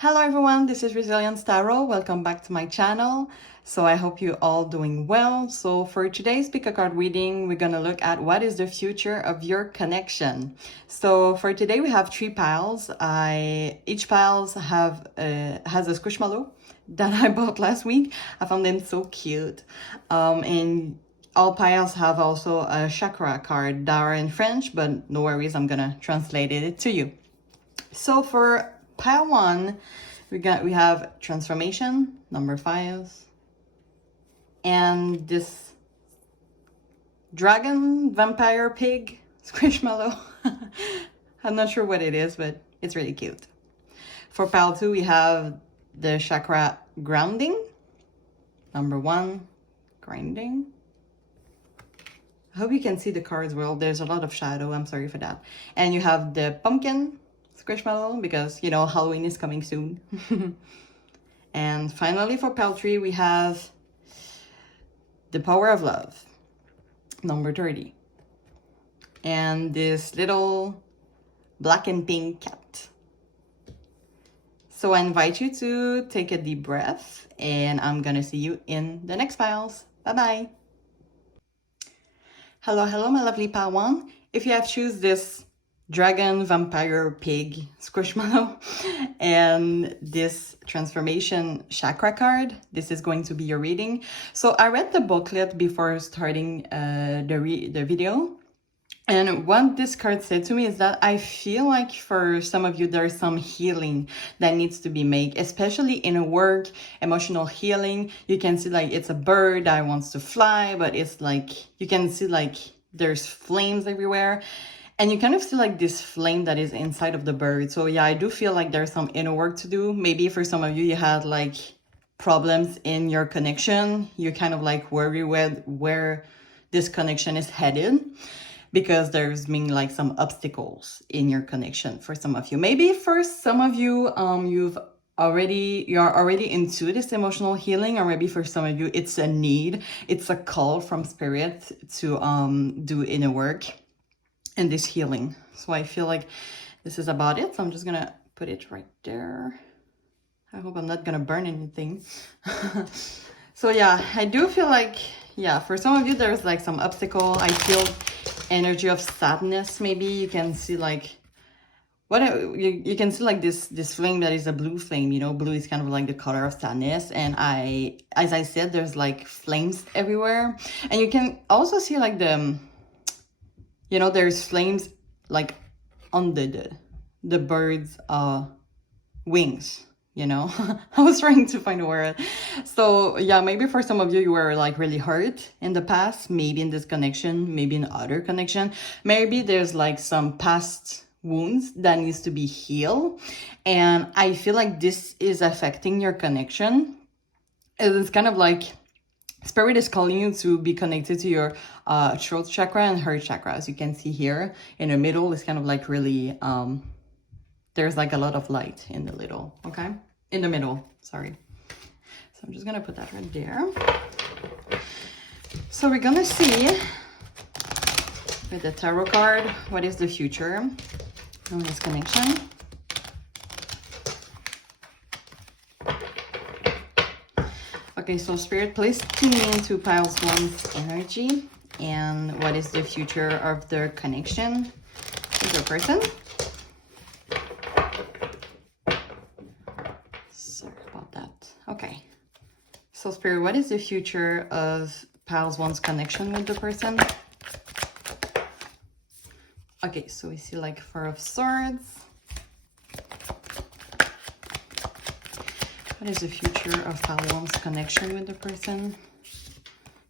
Hello everyone, this is Resilience Tarot. Welcome back to my channel. So I hope you're all doing well. So for today's pick a card reading, we're gonna look at what is the future of your connection. So for today we have three piles. Each piles has a Squishmallow that I bought last week. I found them so cute. And all piles have also a chakra card that are in French, but no worries, I'm gonna translate it to you. So for pile one, we have transformation, number 5, and this dragon, vampire, pig, Squishmallow. I'm not sure what it is, but it's really cute. For pile 2, we have the chakra grounding, number 1, grinding. I hope you can see the cards well. There's a lot of shadow, I'm sorry for that. And you have the pumpkin, Squishmallow, because you know Halloween is coming soon. And finally for pile 3 we have the power of love, number 30, and this little black and pink cat. So I invite you to take a deep breath, and I'm gonna see you in the next piles. Bye bye. Hello my lovely pile 1. If you have choose this dragon, vampire, pig, Squishmallow, and this transformation chakra card, this is going to be your reading. So I read the booklet before starting the video, and what this card said to me is that I feel like for some of you there's some healing that needs to be made, especially in a work, emotional healing. You can see like it's a bird that wants to fly, but it's like you can see like there's flames everywhere. And you kind of see like this flame that is inside of the bird. So yeah, I do feel like there's some inner work to do. Maybe for some of you, you had like problems in your connection. You're kind of like worried where this connection is headed, because there's been like some obstacles in your connection for some of you. Maybe for some of you, you're already into this emotional healing, or maybe for some of you, it's a need. It's a call from spirit to do inner work and this healing. So I feel like this is about it. So I'm just gonna put it right there. I hope I'm not gonna burn anything. So yeah, I do feel like, yeah, for some of you there's like some obstacle. I feel energy of sadness. Maybe you can see like you can see like this flame that is a blue flame. You know, blue is kind of like the color of sadness, and as I said, there's like flames everywhere. And you can also see like you know, there's flames like on the bird's wings, you know. I was trying to find a word. So yeah, maybe for some of you, you were like really hurt in the past, maybe in this connection, maybe in other connection. Maybe there's like some past wounds that needs to be healed. And I feel like this is affecting your connection. It's kind of like Spirit is calling you to be connected to your throat chakra and heart chakra. As you can see here in the middle, it's kind of like really, there's like a lot of light in the middle, okay? In the middle, sorry. So I'm just gonna put that right there. So we're gonna see with the tarot card, what is the future of this connection? Okay, so Spirit, please tune me into piles 1's energy, and what is the future of their connection with your person? Sorry about that. Okay, so Spirit, what is the future of piles 1's connection with the person? Okay, so we see like 4 of Swords. What is the future of pile 1's connection with the person?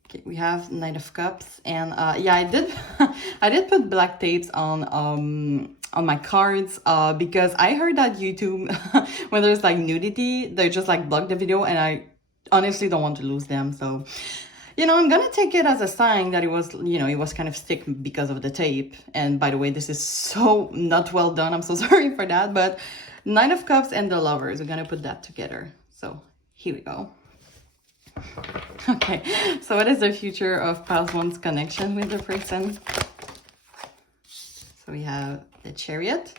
Okay, we have Knight of Cups, and yeah, I did I did put black tapes on my cards because I heard that YouTube, when there's like nudity, they just like block the video, and I honestly don't want to lose them. So, you know, I'm gonna take it as a sign that it was, you know, it was kind of stick because of the tape. And by the way, this is so not well done. I'm so sorry for that. But Nine of Cups and the Lovers, we're gonna put that together. So here we go. Okay, so what is the future of pile 1's connection with the person? So we have the Chariot,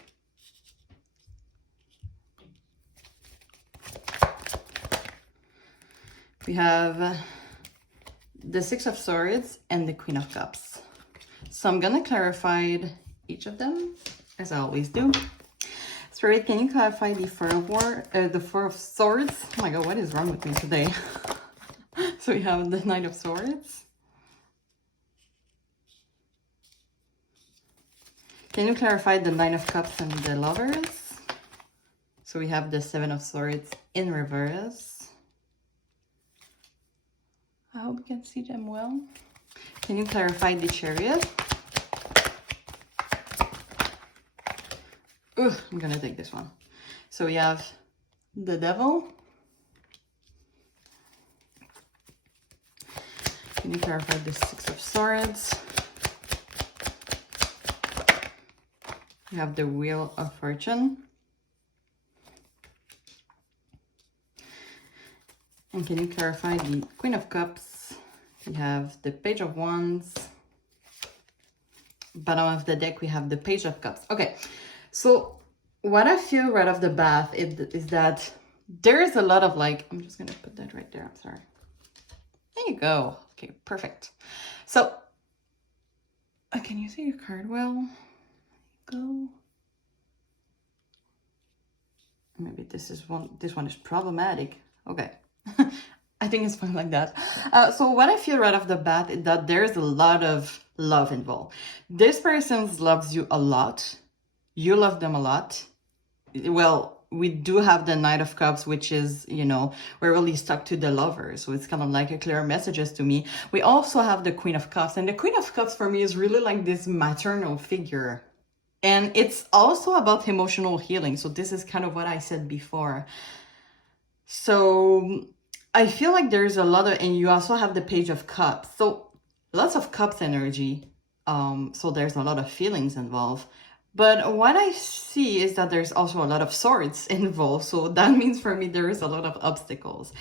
We have the Six of Swords and the Queen of Cups. So I'm gonna clarify each of them, as I always do. Spirit, can you clarify the Four of Swords? Oh my god, what is wrong with me today? So we have the Knight of Swords. Can you clarify the Nine of Cups and the Lovers? So we have the Seven of Swords in reverse. I hope you can see them well. Can you clarify the Chariot? Ugh, I'm gonna take this one. So we have the Devil. Can you clarify the Six of Swords? We have the Wheel of Fortune. And can you clarify the Queen of Cups? We have the Page of Wands. Bottom of the deck, we have the Page of Cups. Okay, so what I feel right off the bat is that there is a lot of like, I'm just gonna put that right there, I'm sorry. There you go. Okay, perfect. So, can you see your card well? Go. Maybe this one is problematic. Okay. I think it's fine like that. So what I feel right off the bat is that there's a lot of love involved. This person loves you a lot. You love them a lot. Well, we do have the Knight of Cups, which is, you know, we're really stuck to the lover. So it's kind of like a clear messages to me. We also have the Queen of Cups. And the Queen of Cups for me is really like this maternal figure. And it's also about emotional healing. So this is kind of what I said before. So I feel like there's a lot of, and you also have the Page of Cups. So lots of cups energy. So there's a lot of feelings involved. But what I see is that there's also a lot of swords involved. So that means for me, there is a lot of obstacles.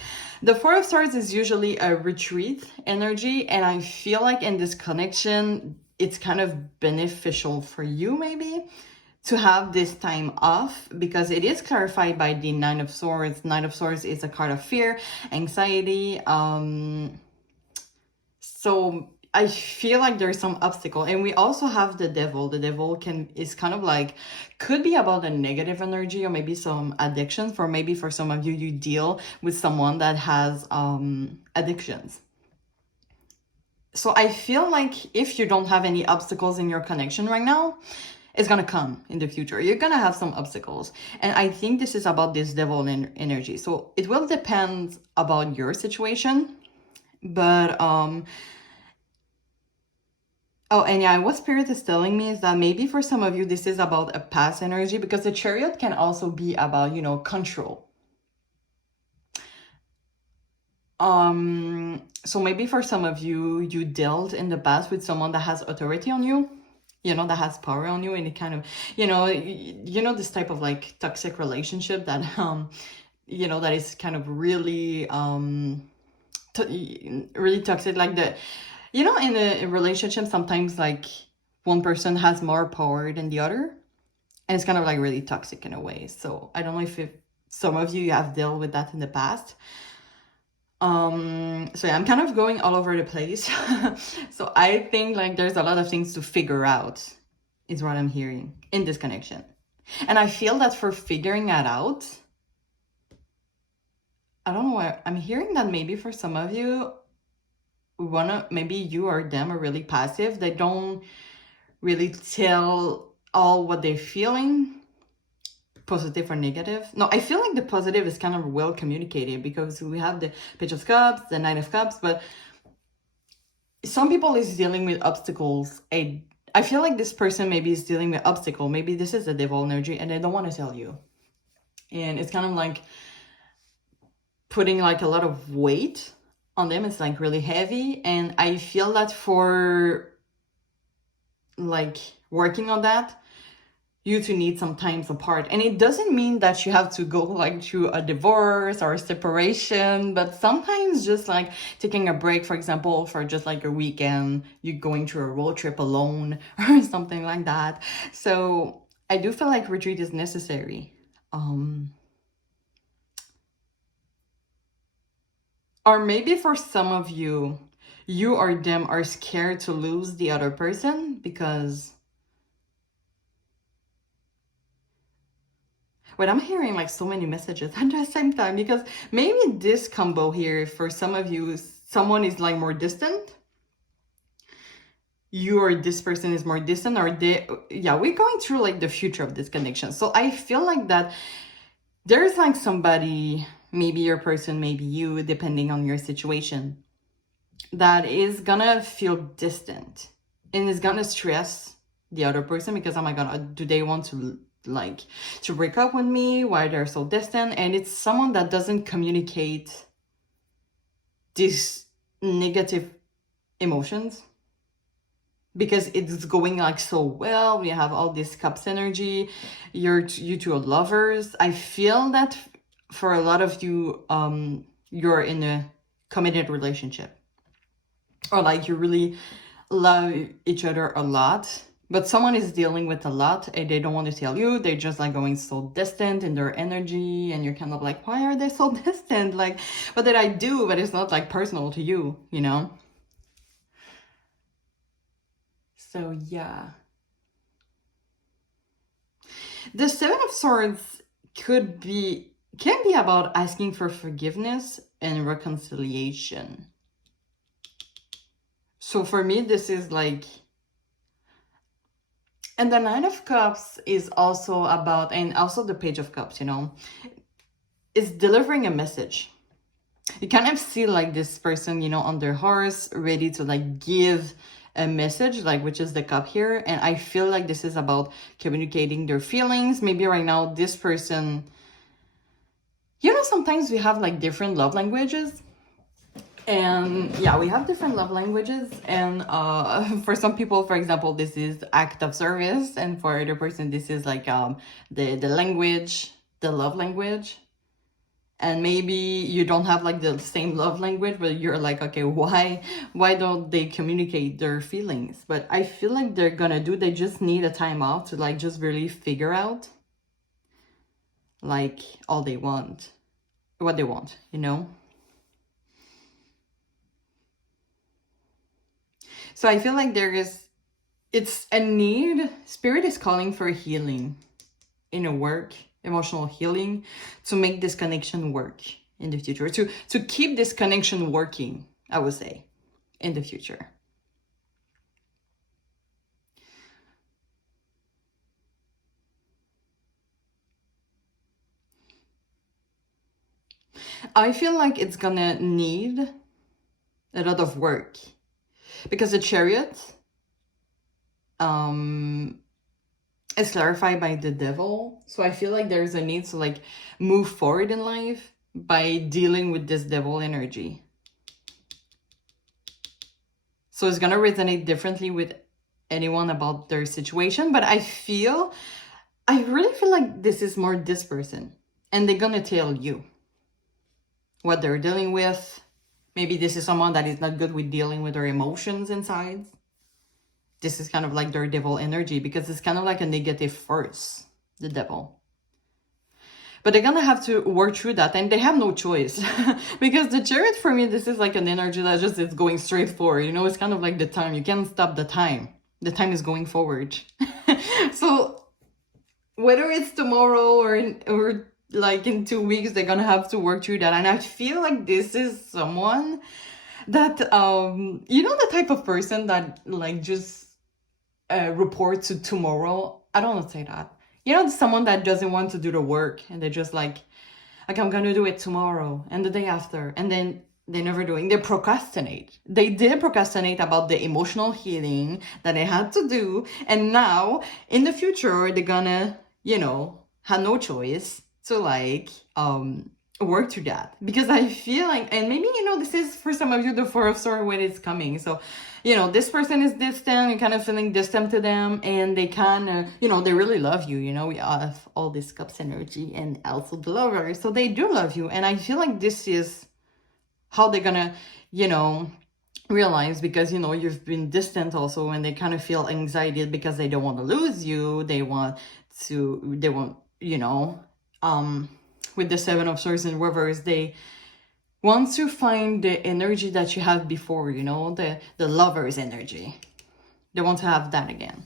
The Four of Swords is usually a retreat energy. And I feel like in this connection, it's kind of beneficial for you maybe to have this time off, because it is clarified by the Nine of Swords. Nine of Swords is a card of fear, anxiety. So I feel like there's some obstacle. And we also have the Devil. The Devil is kind of like, could be about a negative energy or maybe some addiction. For maybe for some of you, you deal with someone that has addictions. So I feel like if you don't have any obstacles in your connection right now, it's gonna come in the future. You're gonna have some obstacles. And I think this is about this Devil energy. So it will depend about your situation. But, oh, and yeah, what Spirit is telling me is that maybe for some of you, this is about a past energy, because the Chariot can also be about, you know, control. So maybe for some of you, you dealt in the past with someone that has authority on you, you know, that has power on you, and it kind of, you know, this type of like toxic relationship that, you know, that is kind of really, really toxic. Like the, you know, in a relationship, sometimes like one person has more power than the other, and it's kind of like really toxic in a way. So I don't know if some of you have dealt with that in the past. So yeah, I'm kind of going all over the place. So I think like there's a lot of things to figure out is what I'm hearing in this connection. And I feel that for figuring that out, I don't know why I'm hearing that maybe for some of you, maybe you or them are really passive. They don't really tell all what they're feeling, positive or negative. No, I feel like the positive is kind of well communicated, because we have the Page of Cups, the Nine of Cups, but some people is dealing with obstacles. I feel like this person maybe is dealing with obstacle. Maybe this is the Devil energy and they don't want to tell you. And it's kind of like putting like a lot of weight on them. It's like really heavy. And I feel that for like working on that, you two need some times apart. And it doesn't mean that you have to go like through a divorce or a separation, but sometimes just like taking a break, for example, for just like a weekend, you're going through a road trip alone or something like that. So I do feel like retreat is necessary. Or maybe for some of you, you or them are scared to lose the other person because... But I'm hearing like so many messages at the same time, because maybe this combo here, for some of you, someone is like more distant. You or this person is more distant, or they... Yeah, we're going through like the future of this connection. So I feel like that there's like somebody, maybe your person, maybe you, depending on your situation, that is gonna feel distant and is gonna stress the other person because, oh my god, do they want to like to break up with me? Why they're so distant? And it's someone that doesn't communicate these negative emotions because it's going like so well. We have all this cups energy. You two are lovers. I feel that for a lot of you, you're in a committed relationship, or like you really love each other a lot, but someone is dealing with a lot and they don't want to tell you. They're just like going so distant in their energy, and you're kind of like, why are they so distant? Like, what did I do? But it's not like personal to you, you know? So yeah. The Seven of Swords can be about asking for forgiveness and reconciliation. So for me, this is like... And the Nine of Cups is also about, and also the Page of Cups, you know, is delivering a message. You kind of see like this person, you know, on their horse, ready to like give a message, like, which is the cup here. And I feel like this is about communicating their feelings. Maybe right now, this person, you know, sometimes we have like different love languages. And yeah, we have different love languages. And for some people, for example, this is act of service. And for other person, this is like the language, the love language. And maybe you don't have like the same love language, but you're like, okay, why don't they communicate their feelings? But I feel like they're gonna do, they just need a time off to like just really figure out like all they want, what they want, you know? So I feel like it's a need. Spirit is calling for healing in a work, emotional healing, to make this connection work in the future, to keep this connection working, I would say, in the future. I feel like it's gonna need a lot of work because the Chariot is clarified by the Devil. So I feel like there's a need to like move forward in life by dealing with this Devil energy. So it's gonna resonate differently with anyone about their situation, but I really feel like this is more this person, and they're gonna tell you what they're dealing with. Maybe this is someone that is not good with dealing with their emotions inside. This is kind of like their Devil energy, because it's kind of like a negative force, the Devil. But they're gonna have to work through that, and they have no choice. Because the Chariot, for me, this is like an energy that just is going straight forward. You know, it's kind of like the time. You can't stop the time. The time is going forward. So whether it's tomorrow or like in 2 weeks, they're gonna have to work through that. And I feel like this is someone that, you know, the type of person that like just report to tomorrow. I don't want to say that. You know, someone that doesn't want to do the work, and they're just like, okay, I'm gonna do it tomorrow and the day after, and then they never doing. They procrastinate. They did procrastinate about the emotional healing that they had to do, and now in the future they're gonna, you know, have no choice to like work through that. Because I feel like, and maybe, you know, this is for some of you the Four of Swords when it's coming. So, you know, this person is distant, you're kind of feeling distant to them, and they kind of, you know, they really love you. You know, we have all this Cups energy and also the Lover, so they do love you. And I feel like this is how they're gonna, you know, realize, because, you know, you've been distant also, and they kind of feel anxiety because they don't want to lose you. They want, you know, with the Seven of Swords in reverse, they Once you find the energy that you had before, you know, the lover's energy, they want to have that again.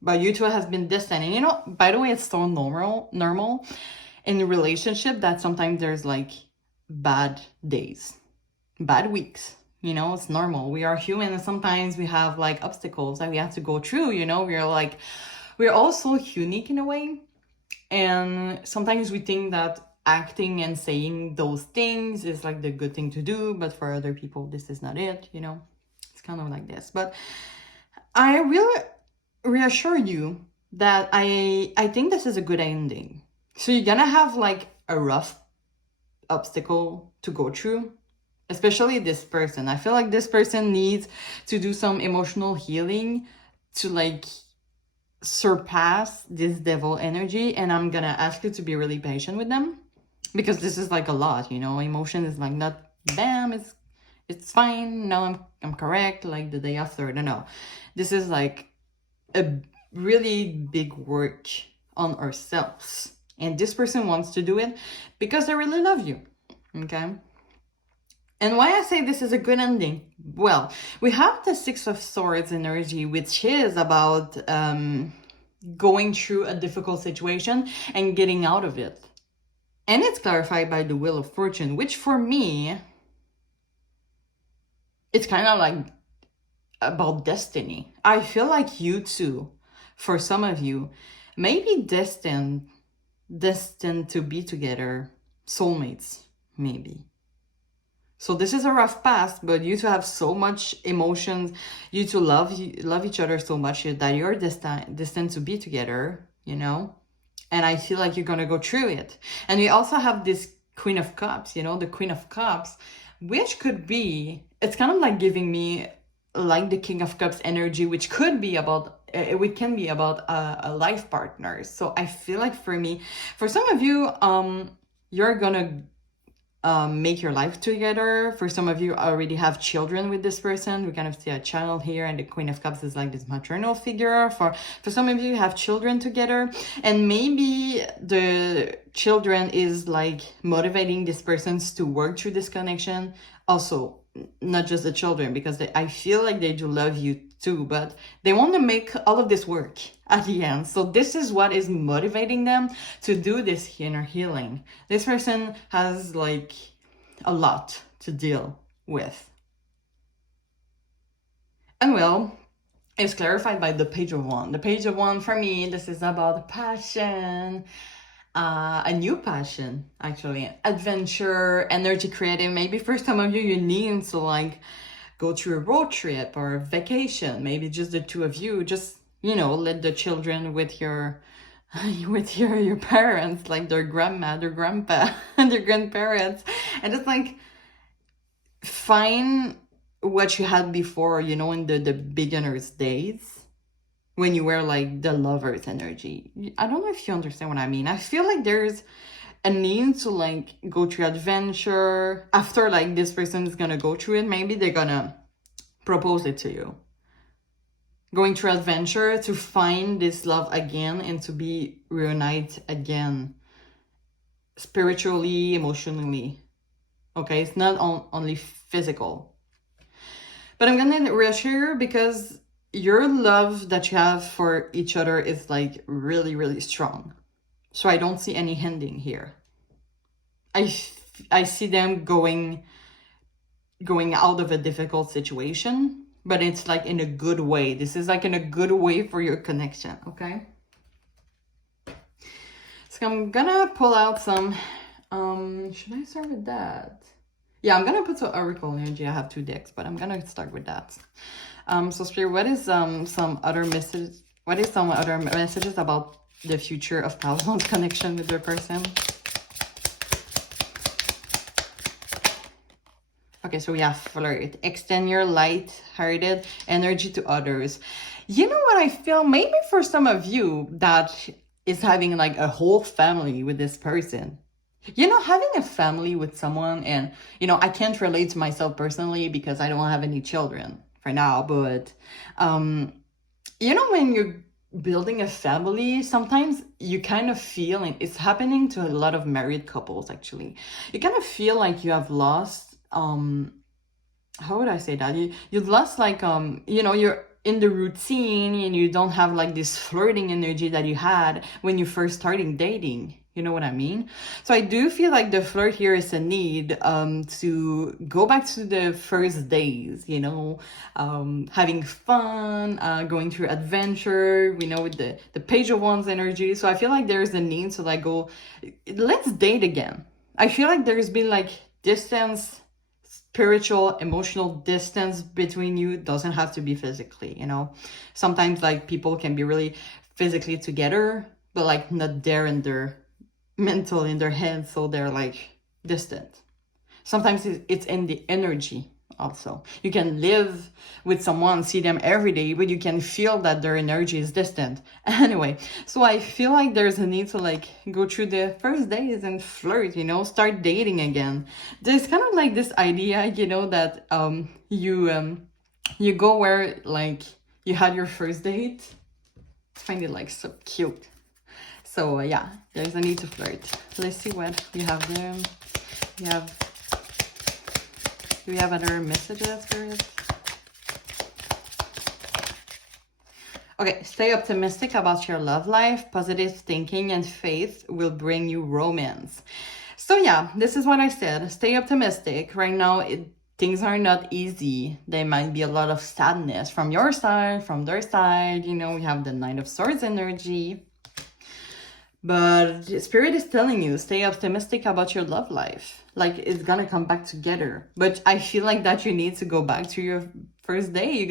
But you two have been distant. And you know, by the way, it's so normal in a relationship that sometimes there's like bad days, bad weeks. You know, it's normal. We are human and sometimes we have like obstacles that we have to go through, you know. We're all so unique in a way. And sometimes we think that acting and saying those things is like the good thing to do, but for other people, this is not it, you know. It's kind of like this. But I will reassure you that I think this is a good ending. So you're gonna have like a rough obstacle to go through, especially this person. I feel like this person needs to do some emotional healing to like surpass this devil energy, and I'm gonna ask you to be really patient with them because this is like a lot, you know. Emotion is like not bam, it's fine, now I'm correct like the day after. No, this is like a really big work on ourselves, and this person wants to do it because they really love you. Okay. And why I say this is a good ending? Well, we have the Six of Swords energy, which is about going through a difficult situation and getting out of it. And it's clarified by the Wheel of Fortune, which for me, it's kind of like about destiny. I feel like you too, for some of you, may be destined to be together, soulmates, maybe. So this is a rough past, but you two have so much emotions. You two love each other so much that you're destined to be together, you know? And I feel like you're gonna go through it. And we also have this Queen of Cups, you know, the Queen of Cups, which could be, it's kind of like giving me like the King of Cups energy, which could be about, it can be about a life partner. So I feel like for me, for some of you, you're gonna make your life together. For some of you already have children with this person. We kind of see a child here, and the Queen of Cups is like this maternal figure. For some of you have children together, and maybe the children is like motivating these persons to work through this connection. Also, not just the children, because I feel like they do love you too, but they want to make all of this work at the end. So this is what is motivating them to do this inner healing. This person has like a lot to deal with. And well, it's clarified by the Page of Wands. The Page of Wands, for me, this is about passion, a new passion, actually, adventure, energy, creative. Maybe for some of you, you need to like go to a road trip or a vacation. Maybe just the two of you, just, you know, let the children with your your parents, like their grandma, their grandpa, and their grandparents, and just like find what you had before, you know, in the beginner's days, when you were like the lover's energy. I don't know if you understand what I mean. I feel like there's a need to like go through adventure. After like this person is gonna go through it, maybe they're gonna propose it to you. Going through adventure to find this love again and to be reunited again, spiritually, emotionally. Okay, it's not only physical. But I'm gonna reassure you because your love that you have for each other is like really, really strong. So I don't see any ending here. I see them going out of a difficult situation, but it's like in a good way. This is like in a good way for your connection, okay? So I'm gonna pull out some, should I start with that? Yeah, I'm gonna put some Oracle energy. I have 2 decks, but I'm gonna start with that. So Spirit, what is some other messages about the future of Paul's connection with their person? Okay, so we have flirt. Extend your light-hearted energy to others. You know what I feel? Maybe for some of you that is having like a whole family with this person. You know, having a family with someone, and, you know, I can't relate to myself personally because I don't have any children for now, but, you know, when building a family, sometimes you kind of feel, and it's happening to a lot of married couples actually, you kind of feel like you have lost, how would I say that? You've lost like, you know, you're in the routine and you don't have like this flirting energy that you had when you first started dating. You know what I mean? So I do feel like the flirt here is a need to go back to the first days, you know, having fun, going through adventure, you know, with the page of wands energy. So I feel like there's a need to like go, let's date again. I feel like there's been like distance, spiritual, emotional distance between you. Doesn't have to be physically, you know. Sometimes like people can be really physically together, but like not there in their mental, in their head, so they're like distant. Sometimes it's in the energy also. You can live with someone, see them every day, but you can feel that their energy is distant. Anyway, so I feel like there's a need to like go through the first days and flirt, you know, start dating again. There's kind of like this idea, you know, that you go where like you had your first date. I find it like so cute. So yeah, there's a need to flirt. Let's see what you have there. Do we have other messages, Spirit? Okay, stay optimistic about your love life. Positive thinking and faith will bring you romance. So yeah, this is what I said. Stay optimistic. Right now, things are not easy. There might be a lot of sadness from your side, from their side. You know, we have the Knight of Swords energy. But Spirit is telling you, stay optimistic about your love life. Like, it's gonna come back together. But I feel like that you need to go back to your first day.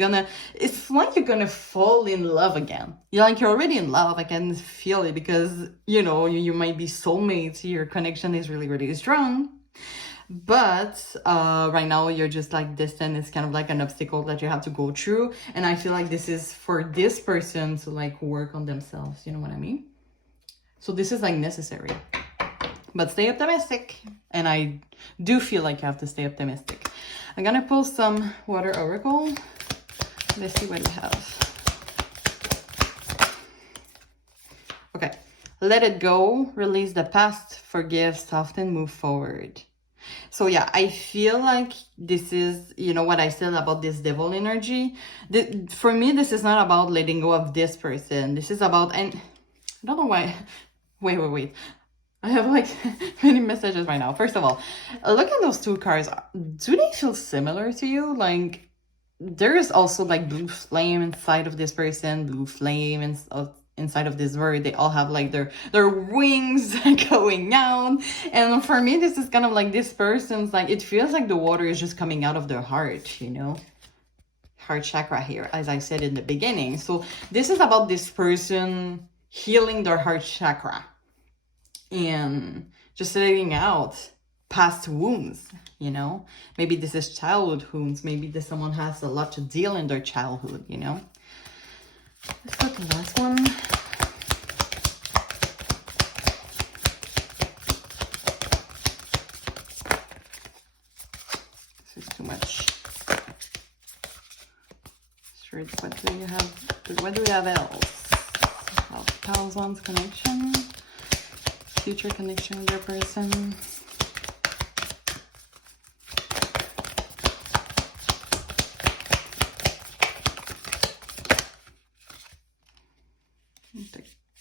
It's like you're gonna fall in love again. You're already in love. I can feel it because, you know, you might be soulmates. Your connection is really, really strong. But right now you're just like distant. It's kind of like an obstacle that you have to go through. And I feel like this is for this person to like work on themselves. You know what I mean? So this is like necessary, but stay optimistic. And I do feel like you have to stay optimistic. I'm gonna pull some water oracle. Let's see what we have. Okay, let it go, release the past, forgive, soften, move forward. So yeah, I feel like this is, you know what I said about this devil energy. For me, this is not about letting go of this person. This is about, and I don't know why. Wait. I have like many messages right now. First of all, look at those two cards. Do they feel similar to you? Like, there is also like blue flame inside of this person, blue flame inside of this word. They all have like their wings going out. And for me, this is kind of like this person's like, it feels like the water is just coming out of their heart, you know? Heart chakra here, as I said in the beginning. So this is about this person healing their heart chakra and just letting out past wounds, you know. Maybe this is childhood wounds. Maybe this someone has a lot to deal in their childhood, you know. Let's go to the last one. This is too much. Sure, what do you have? What do we have else? Pals one's connection, future connection with your person.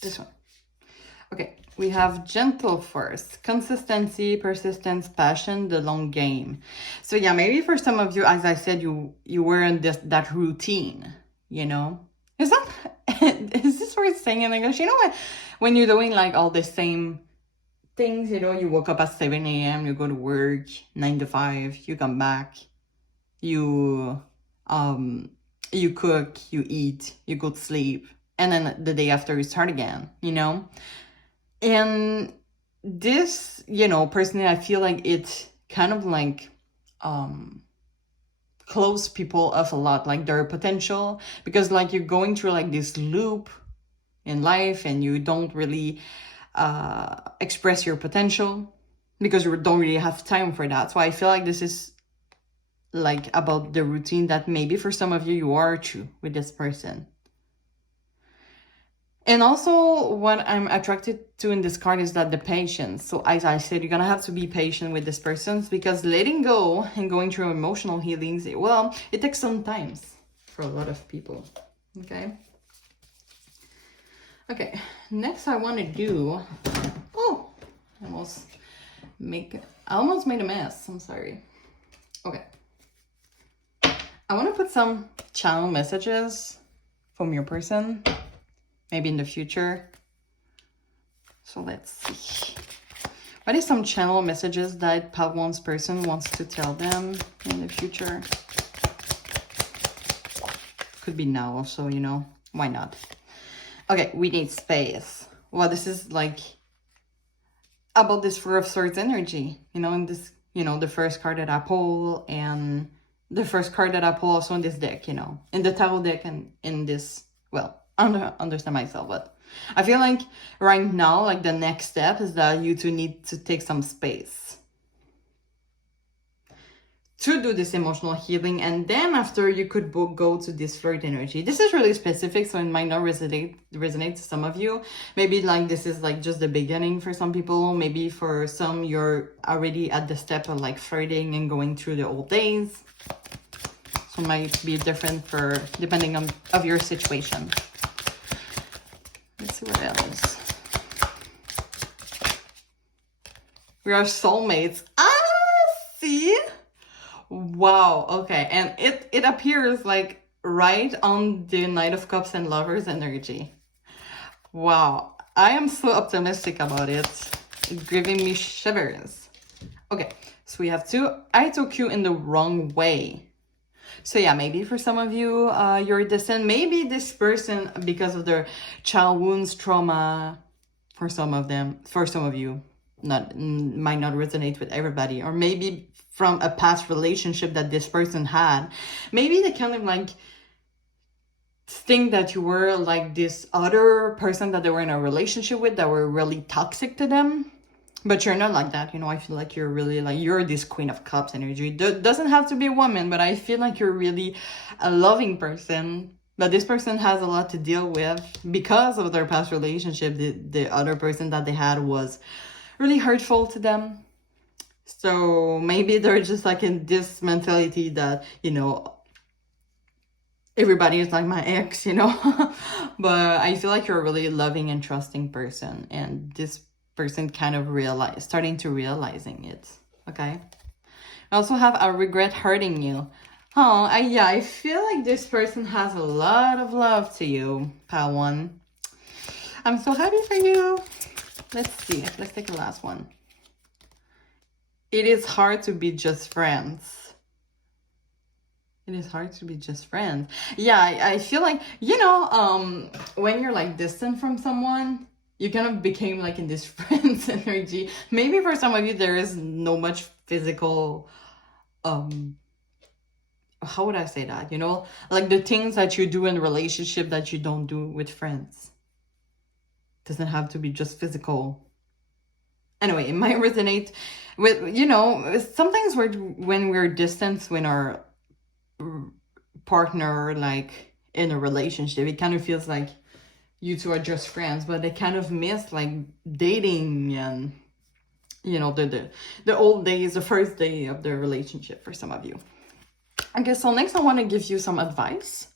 This one. Okay, we have gentle force, consistency, persistence, passion, the long game. So yeah, maybe for some of you, as I said, you were in that routine, you know. Is this what it's saying in English? You know what? When you're doing like all the same things, you know, you woke up at 7 a.m., you go to work, 9 to 5, you come back, you cook, you eat, you go to sleep, and then the day after you start again, you know? And this, you know, personally, I feel like it kind of like close people off a lot, like their potential, because like you're going through like this loop in life and you don't really express your potential because you don't really have time for that. So I feel like this is like about the routine that maybe for some of you, you are true with this person. And also what I'm attracted to in this card is that the patience. So as I said, you're gonna have to be patient with this person because letting go and going through emotional healings, well, it takes some time for a lot of people. Okay. Okay, next I want to do, oh, I almost made a mess, I'm sorry. Okay. I want to put some channel messages from your person, maybe in the future. So let's see. What is some channel messages that part one's person wants to tell them in the future? Could be now also, you know, why not? Okay, we need space. Well, this is like about this Four of Swords energy, you know, in this, you know, the first card that I pull and the first card that I pull also in this deck, you know, in the tarot deck and in this, well, I don't understand myself, but I feel like right now, like the next step is that you two need to take some space to do this emotional healing, and then after you could go to this flirt energy. This is really specific, so it might not resonate to some of you. Maybe like this is like just the beginning for some people. Maybe for some you're already at the step of like flirting and going through the old days. So it might be different for depending on of your situation. Let's see what else. We are soulmates. See? Wow, okay. And it appears like right on the Knight of Cups and Lovers energy. Wow, I am so optimistic about it. It's giving me shivers. Okay, so we have two. I took you in the wrong way. So yeah, maybe for some of you, you're distant. Maybe this person, because of their child wounds, trauma, for some of you, might not resonate with everybody. Or maybe from a past relationship that this person had. Maybe they kind of like think that you were like this other person that they were in a relationship with that were really toxic to them. But you're not like that, you know. I feel like you're really like, you're this Queen of Cups energy. Doesn't have to be a woman, but I feel like you're really a loving person. But this person has a lot to deal with because of their past relationship. The other person that they had was really hurtful to them. So maybe they're just like in this mentality that, you know, everybody is like my ex, you know. But I feel like you're a really loving and trusting person. And this person kind of starting to realizing it. Okay. I also have a regret hurting you. Oh, I feel like this person has a lot of love to you, pal one. I'm so happy for you. Let's see. Let's take the last one. It is hard to be just friends. It is hard to be just friends. Yeah, I feel like, you know, when you're like distant from someone, you kind of became like in this friends energy. Maybe for some of you, there is no much physical, how would I say that? You know, like the things that you do in a relationship that you don't do with friends. Doesn't have to be just physical. Anyway, it might resonate with, you know, sometimes when we're distant, when our partner, like in a relationship, it kind of feels like you two are just friends, but they kind of miss like dating and, you know, the old days, the first day of the relationship for some of you. Okay, so next I want to give you some advice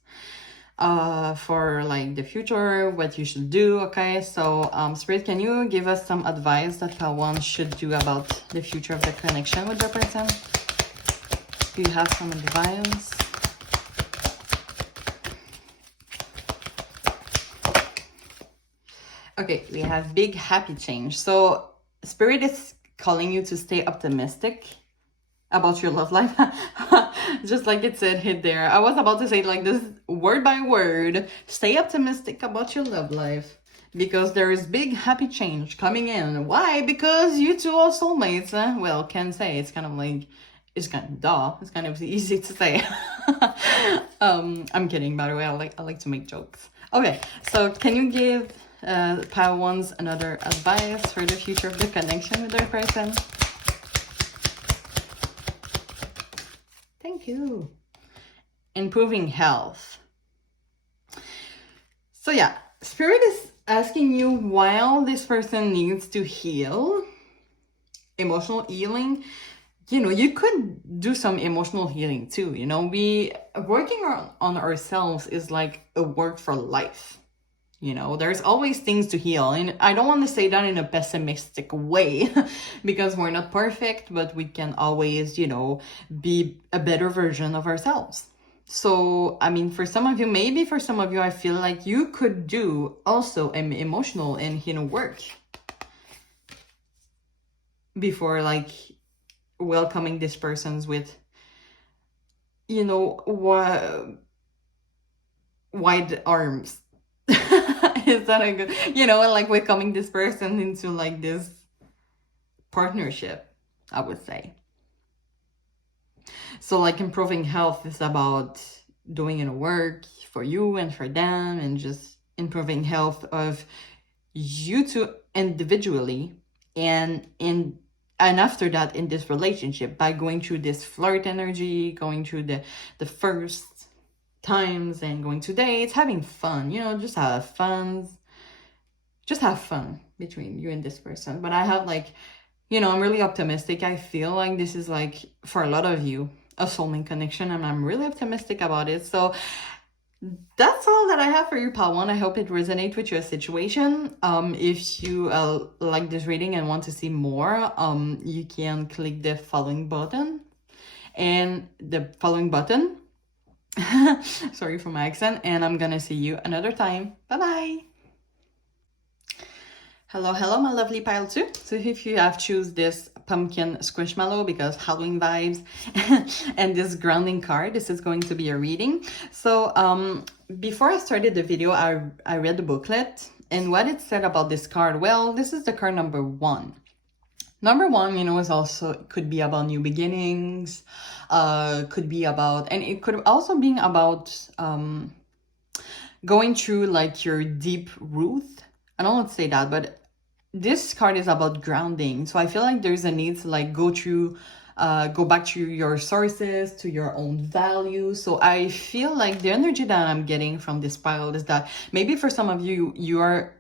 for like the future, what you should do. Okay, so Spirit, can you give us some advice that one should do about the future of the connection with the person? Do you have some advice? Okay, we have big happy change. So Spirit is calling you to stay optimistic about your love life. Just like it said hit there. I was about to say like this word by word. Stay optimistic about your love life. Because there is big happy change coming in. Why? Because you two are soulmates. Well, can say it's kind of like, it's kind of duh. It's kind of easy to say. I'm kidding, by the way. I like to make jokes. Okay, so can you give Pile Ones another advice for the future of the connection with their person? Thank you. Improving health. So yeah, Spirit is asking you, while this person needs to heal, emotional healing, you know, you could do some emotional healing too. You know, we working on ourselves is like a work for life. You know, there's always things to heal. And I don't want to say that in a pessimistic way because we're not perfect, but we can always, you know, be a better version of ourselves. So, I mean, for some of you, maybe for some of you, I feel like you could do also an emotional and healing work before like welcoming these persons with, you know, wide arms. Is that a good, you know, like welcoming this person into like this partnership, I would say. So like improving health is about doing a work for you and for them, and just improving health of you two individually, and after that in this relationship, by going through this flirt energy, going through the first times and going to dates, having fun, you know, just have fun between you and this person. But I have like, you know, I'm really optimistic. I feel like this is like, for a lot of you, a soulmate connection, and I'm really optimistic about it. So that's all that I have for you, Pal1. I hope it resonates with your situation. If you like this reading and want to see more, you can click the following button. And the following button, sorry for my accent, and I'm gonna see you another time. Bye-bye. Hello, my lovely pile 2. So if you have choose this pumpkin squishmallow because Halloween vibes and this grounding card, this is going to be a reading. So before I started the video, I read the booklet, and what it said about this card, well, this is the card number 1. Number 1, you know, is also, could be about new beginnings, could be about, and it could also be about going through like your deep root. I don't want to say that, but this card is about grounding. So I feel like there's a need to like go back to your sources, to your own values. So I feel like the energy that I'm getting from this pile is that maybe for some of you, you are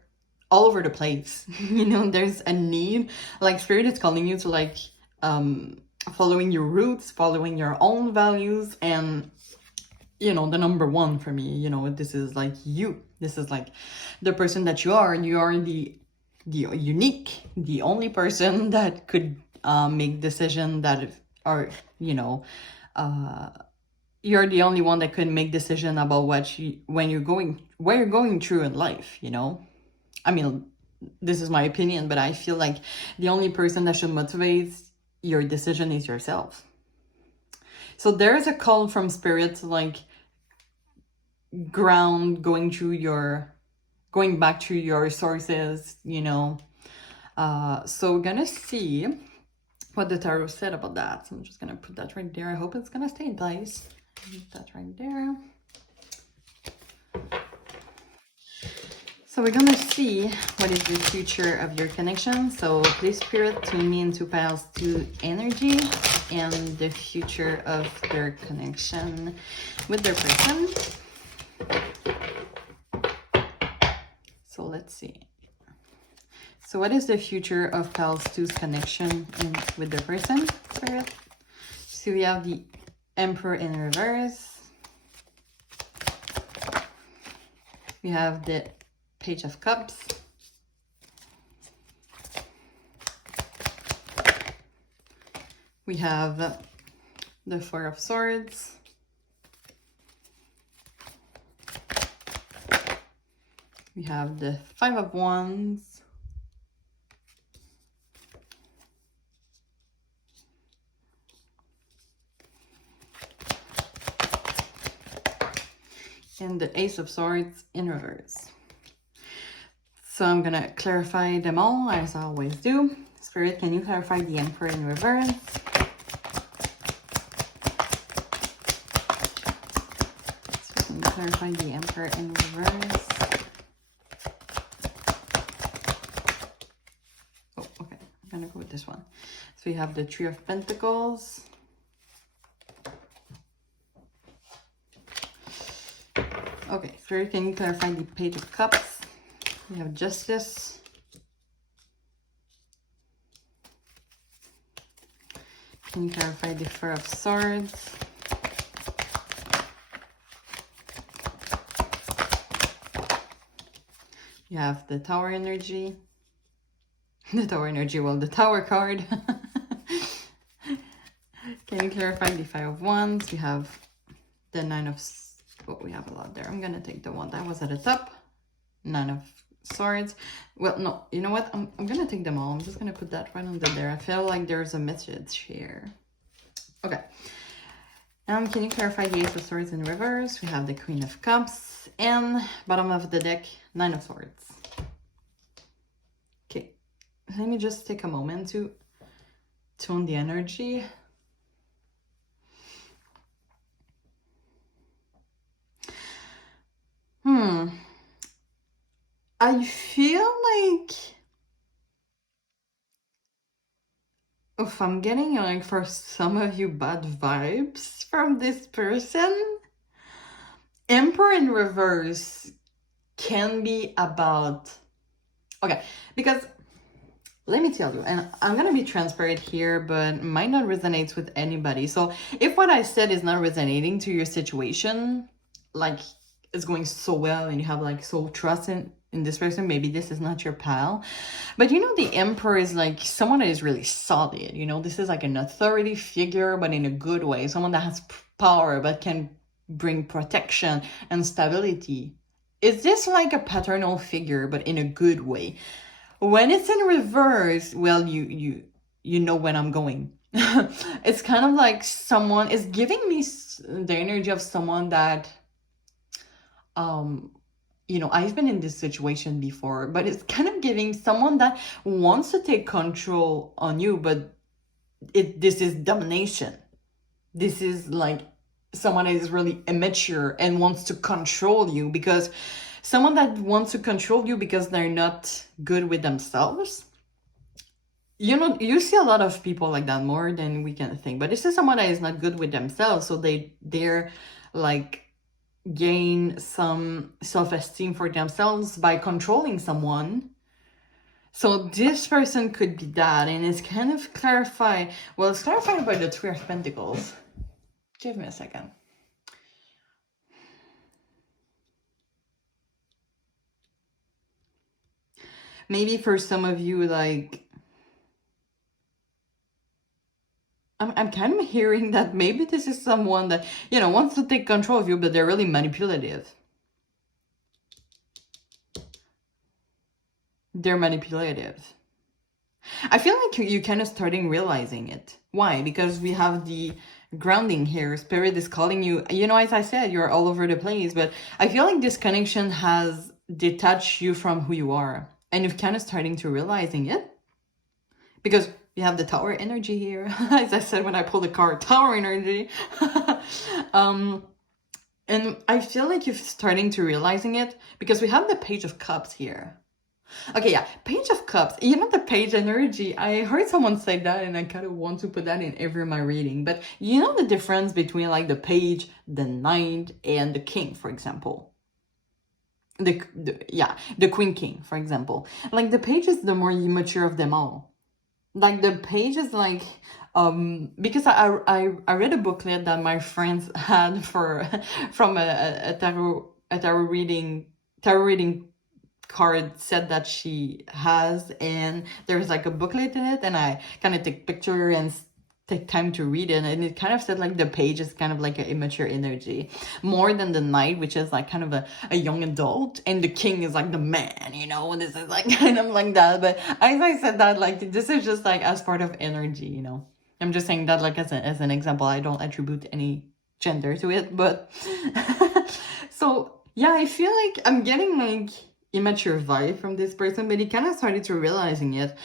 all over the place. You know, there's a need, like Spirit is calling you to like following your roots, following your own values. And you know, the number 1 for me, you know, this is like you. This is like the person that you are, and you are the unique, the only person that could make decision that are, you know, you're the only one that could make decision about where you're going through in life, you know. I mean, this is my opinion, but I feel like the only person that should motivate your decision is yourself. So there is a call from Spirit to like ground, going back to your sources, you know. So we're gonna see what the tarot said about that. So I'm just gonna put that right there. I hope it's gonna stay in place. Put that right there. So we're gonna see what is the future of your connection. So please, Spirit, tune me into piles 2 energy and the future of their connection with their person. So let's see. So what is the future of piles 2's connection with their person, Spirit? So we have the Emperor in reverse. We have the Page of Cups. We have the Four of Swords. We have the Five of Wands. And the Ace of Swords in reverse. So I'm gonna clarify them all as I always do. Spirit, can you clarify the Emperor in reverse? So can you clarify the Emperor in reverse? Oh, okay. I'm gonna go with this one. So we have the Three of Pentacles. Okay, Spirit, can you clarify the Page of Cups? We have justice. Can you clarify the Four of Swords? You have the Tower energy. The Tower energy, well, the Tower card. Can you clarify the Five of Wands? You have the Nine of... Oh, we have a lot there. I'm going to take the one that was at the top. Nine of Swords. Well, no, you know what? I'm going to take them all. I'm just going to put that right under there. I feel like there's a message here. Okay. Can you clarify the Ace of Swords in reverse? We have the Queen of Cups. And bottom of the deck, Nine of Swords. Okay. Let me just take a moment to tone the energy. I feel like if I'm getting like for some of you bad vibes from this person, Emperor in reverse can be about, okay, because let me tell you, and I'm gonna be transparent here, but might not resonate with anybody. So if what I said is not resonating to your situation, like it's going so well and you have like so trust in this person, maybe this is not your pal. But you know, the Emperor is like someone that is really solid. You know, this is like an authority figure, but in a good way. Someone that has power, but can bring protection and stability. Is this like a paternal figure, but in a good way? When it's in reverse, well, you know when I'm going. It's kind of like someone is giving me the energy of someone that, you know, I've been in this situation before, but it's kind of giving someone that wants to take control on you, but this is domination. This is like someone that is really immature and wants to control you, because someone that wants to control you because they're not good with themselves. You know, you see a lot of people like that, more than we can think, but this is someone that is not good with themselves, so they're like gain some self-esteem for themselves by controlling someone. So this person could be that, and it's kind of clarified. Well, it's clarified by the Three of Pentacles. Give me a second. Maybe for some of you, like, I'm kind of hearing that maybe this is someone that, you know, wants to take control of you, but they're really manipulative. They're manipulative. I feel like you're kind of starting realizing it. Why? Because we have the grounding here. Spirit is calling you. You know, as I said, you're all over the place, but I feel like this connection has detached you from who you are. And you're kind of starting to realizing it. Because you have the Tower energy here. As I said when I pulled the card, Tower energy. And I feel like you're starting to realizing it because we have the Page of Cups here. Okay, yeah, Page of Cups. You know, the page energy. I heard someone say that and I kind of want to put that in every my reading. But you know the difference between like the page, the knight, and the king, for example. The Queen King, for example. Like the page is the more immature of them all. Like the page is like, because I read a booklet that my friends had from a tarot reading card set that she has, and there's like a booklet in it, and I kind of take picture and take time to read it, and it kind of said like the page is kind of like an immature energy more than the knight, which is like kind of a young adult, and the king is like the man, you know, and this is like kind of like that. But as I said that, like this is just like as part of energy, you know. I'm just saying that like as an example. I don't attribute any gender to it, but so yeah, I feel like I'm getting like immature vibe from this person, but he kind of started to realizing it.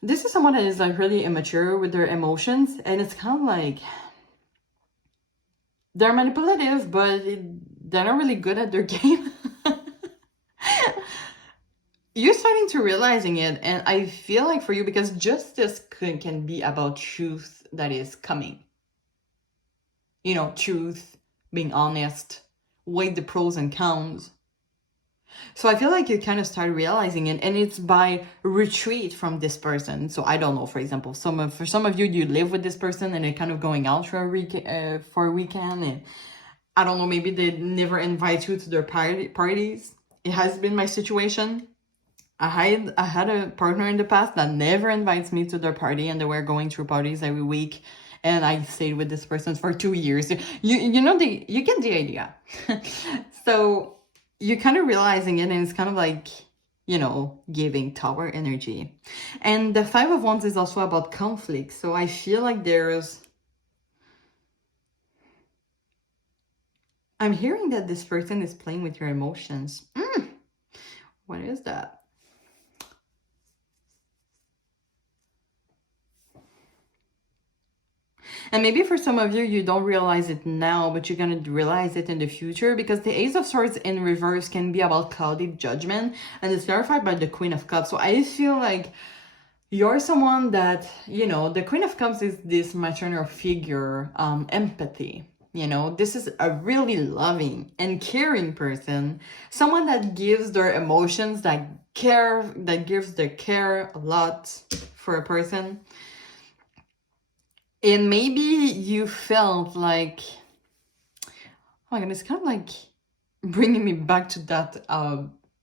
This is someone that is like really immature with their emotions, and it's kind of like they're manipulative, but they're not really good at their game. You're starting to realizing it, and I feel like for you, because justice can be about truth that is coming. You know, truth, being honest, weigh the pros and cons. So I feel like you kind of start realizing it, and it's by retreat from this person. So I don't know, for example, for some of you, you live with this person and they're kind of going out for a weekend, and I don't know, maybe they never invite you to their parties. It has been my situation. I had a partner in the past that never invites me to their party, and they were going through parties every week, and I stayed with this person for 2 years. You know, you get the idea. So you're kind of realizing it, and it's kind of like, you know, giving tower energy. And the Five of Wands is also about conflict. So I feel like I'm hearing that this person is playing with your emotions. What is that? And maybe for some of you, you don't realize it now, but you're going to realize it in the future, because the Ace of Swords in reverse can be about cloudy judgment, and it's clarified by the Queen of Cups. So I feel like you're someone that, you know, the Queen of Cups is this maternal figure, empathy. You know, this is a really loving and caring person, someone that gives their emotions, that gives their care a lot for a person. And maybe you felt like, oh my goodness, it's kind of like bringing me back to that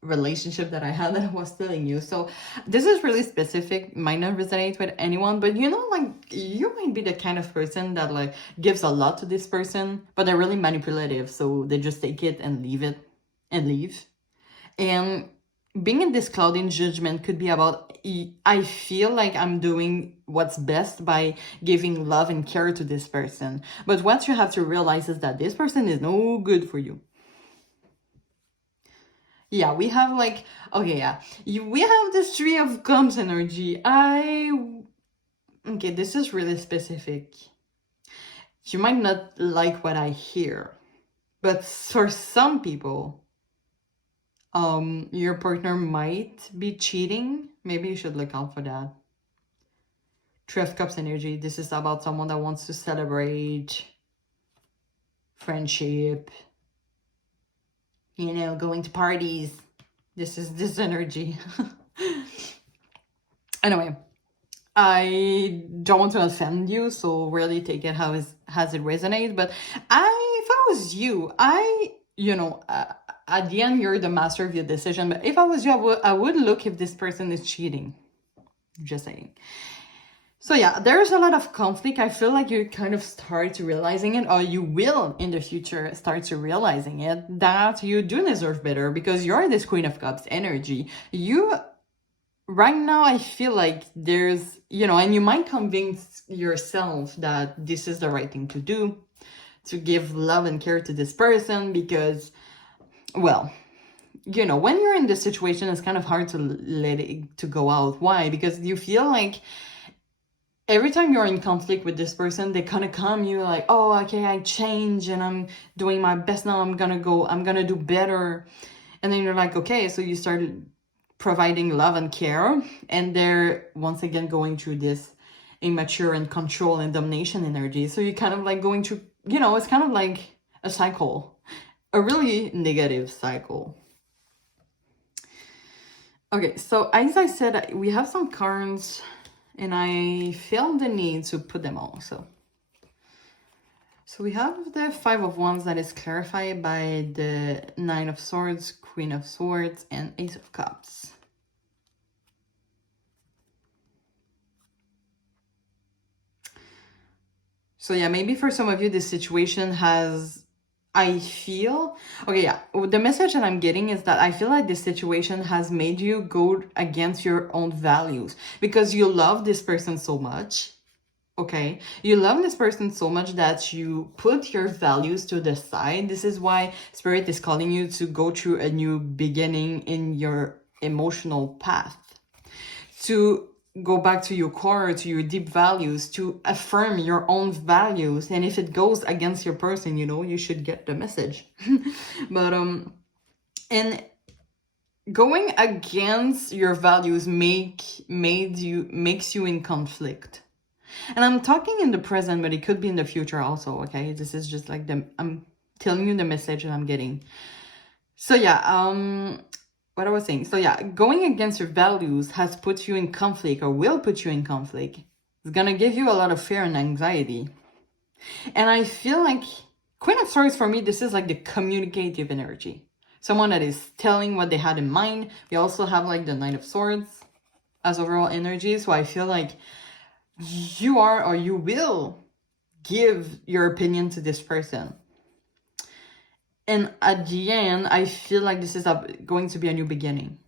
relationship that I had that I was telling you. So this is really specific, might not resonate with anyone, but you know, like, you might be the kind of person that like gives a lot to this person, but they're really manipulative. So they just take it and leave it and leave. And being in this clouding judgment could be about, I feel like I'm doing what's best by giving love and care to this person. But what you have to realize is that this person is no good for you. Yeah, we have like, okay, yeah. We have this Three of Cups energy. Okay, this is really specific. You might not like what I hear, but for some people, your partner might be cheating. Maybe you should look out for that. Three of Cups energy. This is about someone that wants to celebrate friendship, you know, going to parties. This is this energy. Anyway, I don't want to offend you, so really take it has it resonate. But if I was you, you know, at the end, you're the master of your decision. But if I was you, I would look if this person is cheating. Just saying. So yeah, there's a lot of conflict. I feel like you kind of start realizing it, or you will in the future start to realizing it, that you do deserve better, because you're this Queen of Cups energy. Right now, I feel like there's, you know, and you might convince yourself that this is the right thing to do, to give love and care to this person, because, well, you know, when you're in this situation, it's kind of hard to let it to go out. Why? Because you feel like every time you're in conflict with this person, they kind of come, you're like, oh, okay, I change and I'm doing my best now. I'm gonna do better. And then you're like, okay, so you started providing love and care, and they're once again going through this immature and control and domination energy. So you're kind of like going through, you know, it's kind of like a cycle, a really negative cycle. Okay, so as I said, we have some cards, and I felt the need to put them all. So we have the Five of Wands that is clarified by the Nine of Swords, Queen of Swords, and Ace of Cups. So yeah, maybe for some of you, this situation has, I feel, okay, yeah, the message that I'm getting is that I feel like this situation has made you go against your own values, because you love this person so much. Okay, you love this person so much that you put your values to the side. This is why Spirit is calling you to go through a new beginning in your emotional path, to go back to your core, to your deep values, to affirm your own values. And if it goes against your person, you know, you should get the message. But and going against your values makes you in conflict. And I'm talking in the present, but it could be in the future also, okay? This is just like I'm telling you the message that I'm getting. So yeah, what I was saying. So yeah, going against your values has put you in conflict, or will put you in conflict. It's gonna give you a lot of fear and anxiety. And I feel like Queen of Swords, for me, this is like the communicative energy. Someone that is telling what they had in mind. We also have like the Knight of Swords as overall energy. So I feel like you are, or you will, give your opinion to this person. And at the end, I feel like this is going to be a new beginning.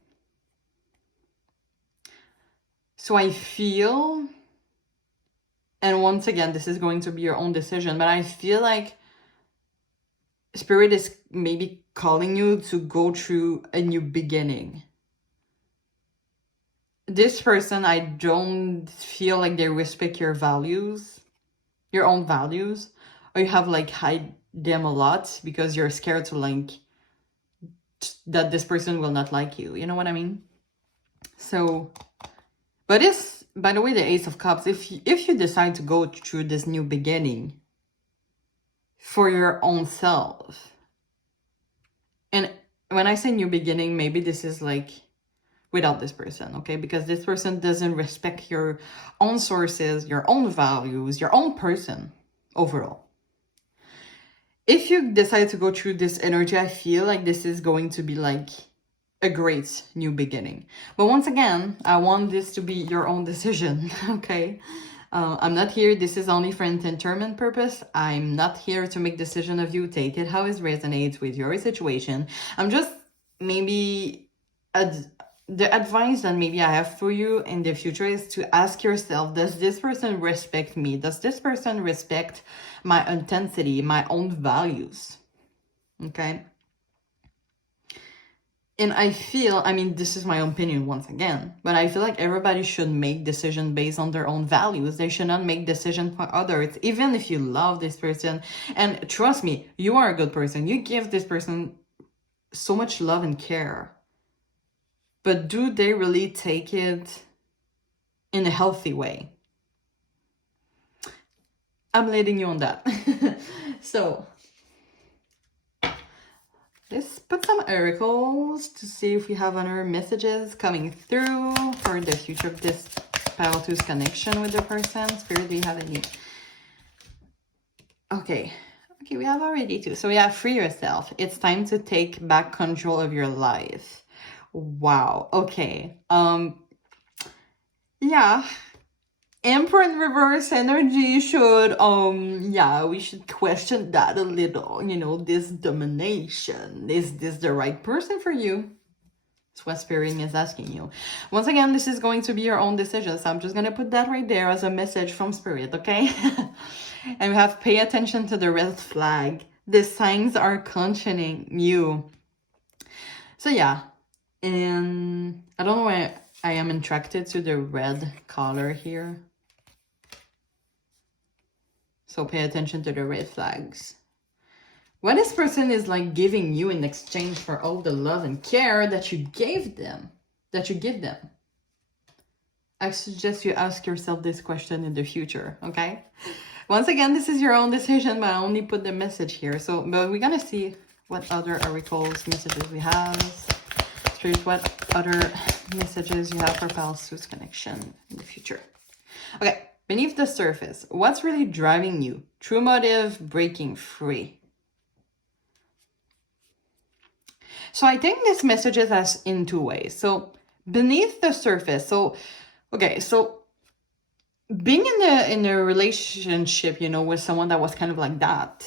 So I feel, and once again, this is going to be your own decision, but I feel like Spirit is maybe calling you to go through a new beginning. This person, I don't feel like they respect your values, your own values, or you have like hide them a lot because you're scared to like that this person will not like you. You know what I mean? So, but this, by the way, the Ace of Cups, if you decide to go through this new beginning for your own self, and when I say new beginning, maybe this is like without this person, okay? Because this person doesn't respect your own sources, your own values, your own person overall. If you decide to go through this energy, I feel like this is going to be like a great new beginning. But once again, I want this to be your own decision, okay? I'm not here, this is only for entertainment purpose. I'm not here to make decision of you. Take it how it resonates with your situation. I'm just maybe the advice that maybe I have for you in the future is to ask yourself, does this person respect me? Does this person respect my intensity, my own values? Okay. And I feel, I mean, this is my opinion once again, but I feel like everybody should make decisions based on their own values. They should not make decisions for others, even if you love this person. And trust me, you are a good person. You give this person so much love and care. But do they really take it in a healthy way? I'm letting you on that. So, let's put some oracles to see if we have other messages coming through for the future of this Power-Tooth connection with the person. Spirit, do you have any? Okay, we have already two. So we have free yourself. It's time to take back control of your life. Wow, okay. Yeah. Emperor in reverse energy should, we should question that a little, you know, this domination. Is this the right person for you? That's what Spirit is asking you. Once again, this is going to be your own decision. So I'm just going to put that right there as a message from Spirit, okay? And we have pay attention to the red flag. The signs are cautioning you. So yeah. And I don't know why I am attracted to the red color here. So pay attention to the red flags. What this person is like giving you in exchange for all the love and care that you gave them, that you give them. I suggest you ask yourself this question in the future, okay? Once again, this is your own decision, but I only put the message here. So, but we're gonna see what other oracles messages we have. What other messages you have for Power-Tooth connection in the future. Okay, beneath the surface, what's really driving you? True motive, breaking free. So I think this messages us in two ways. So beneath the surface, so okay, so being in a relationship, you know, with someone that was kind of like that,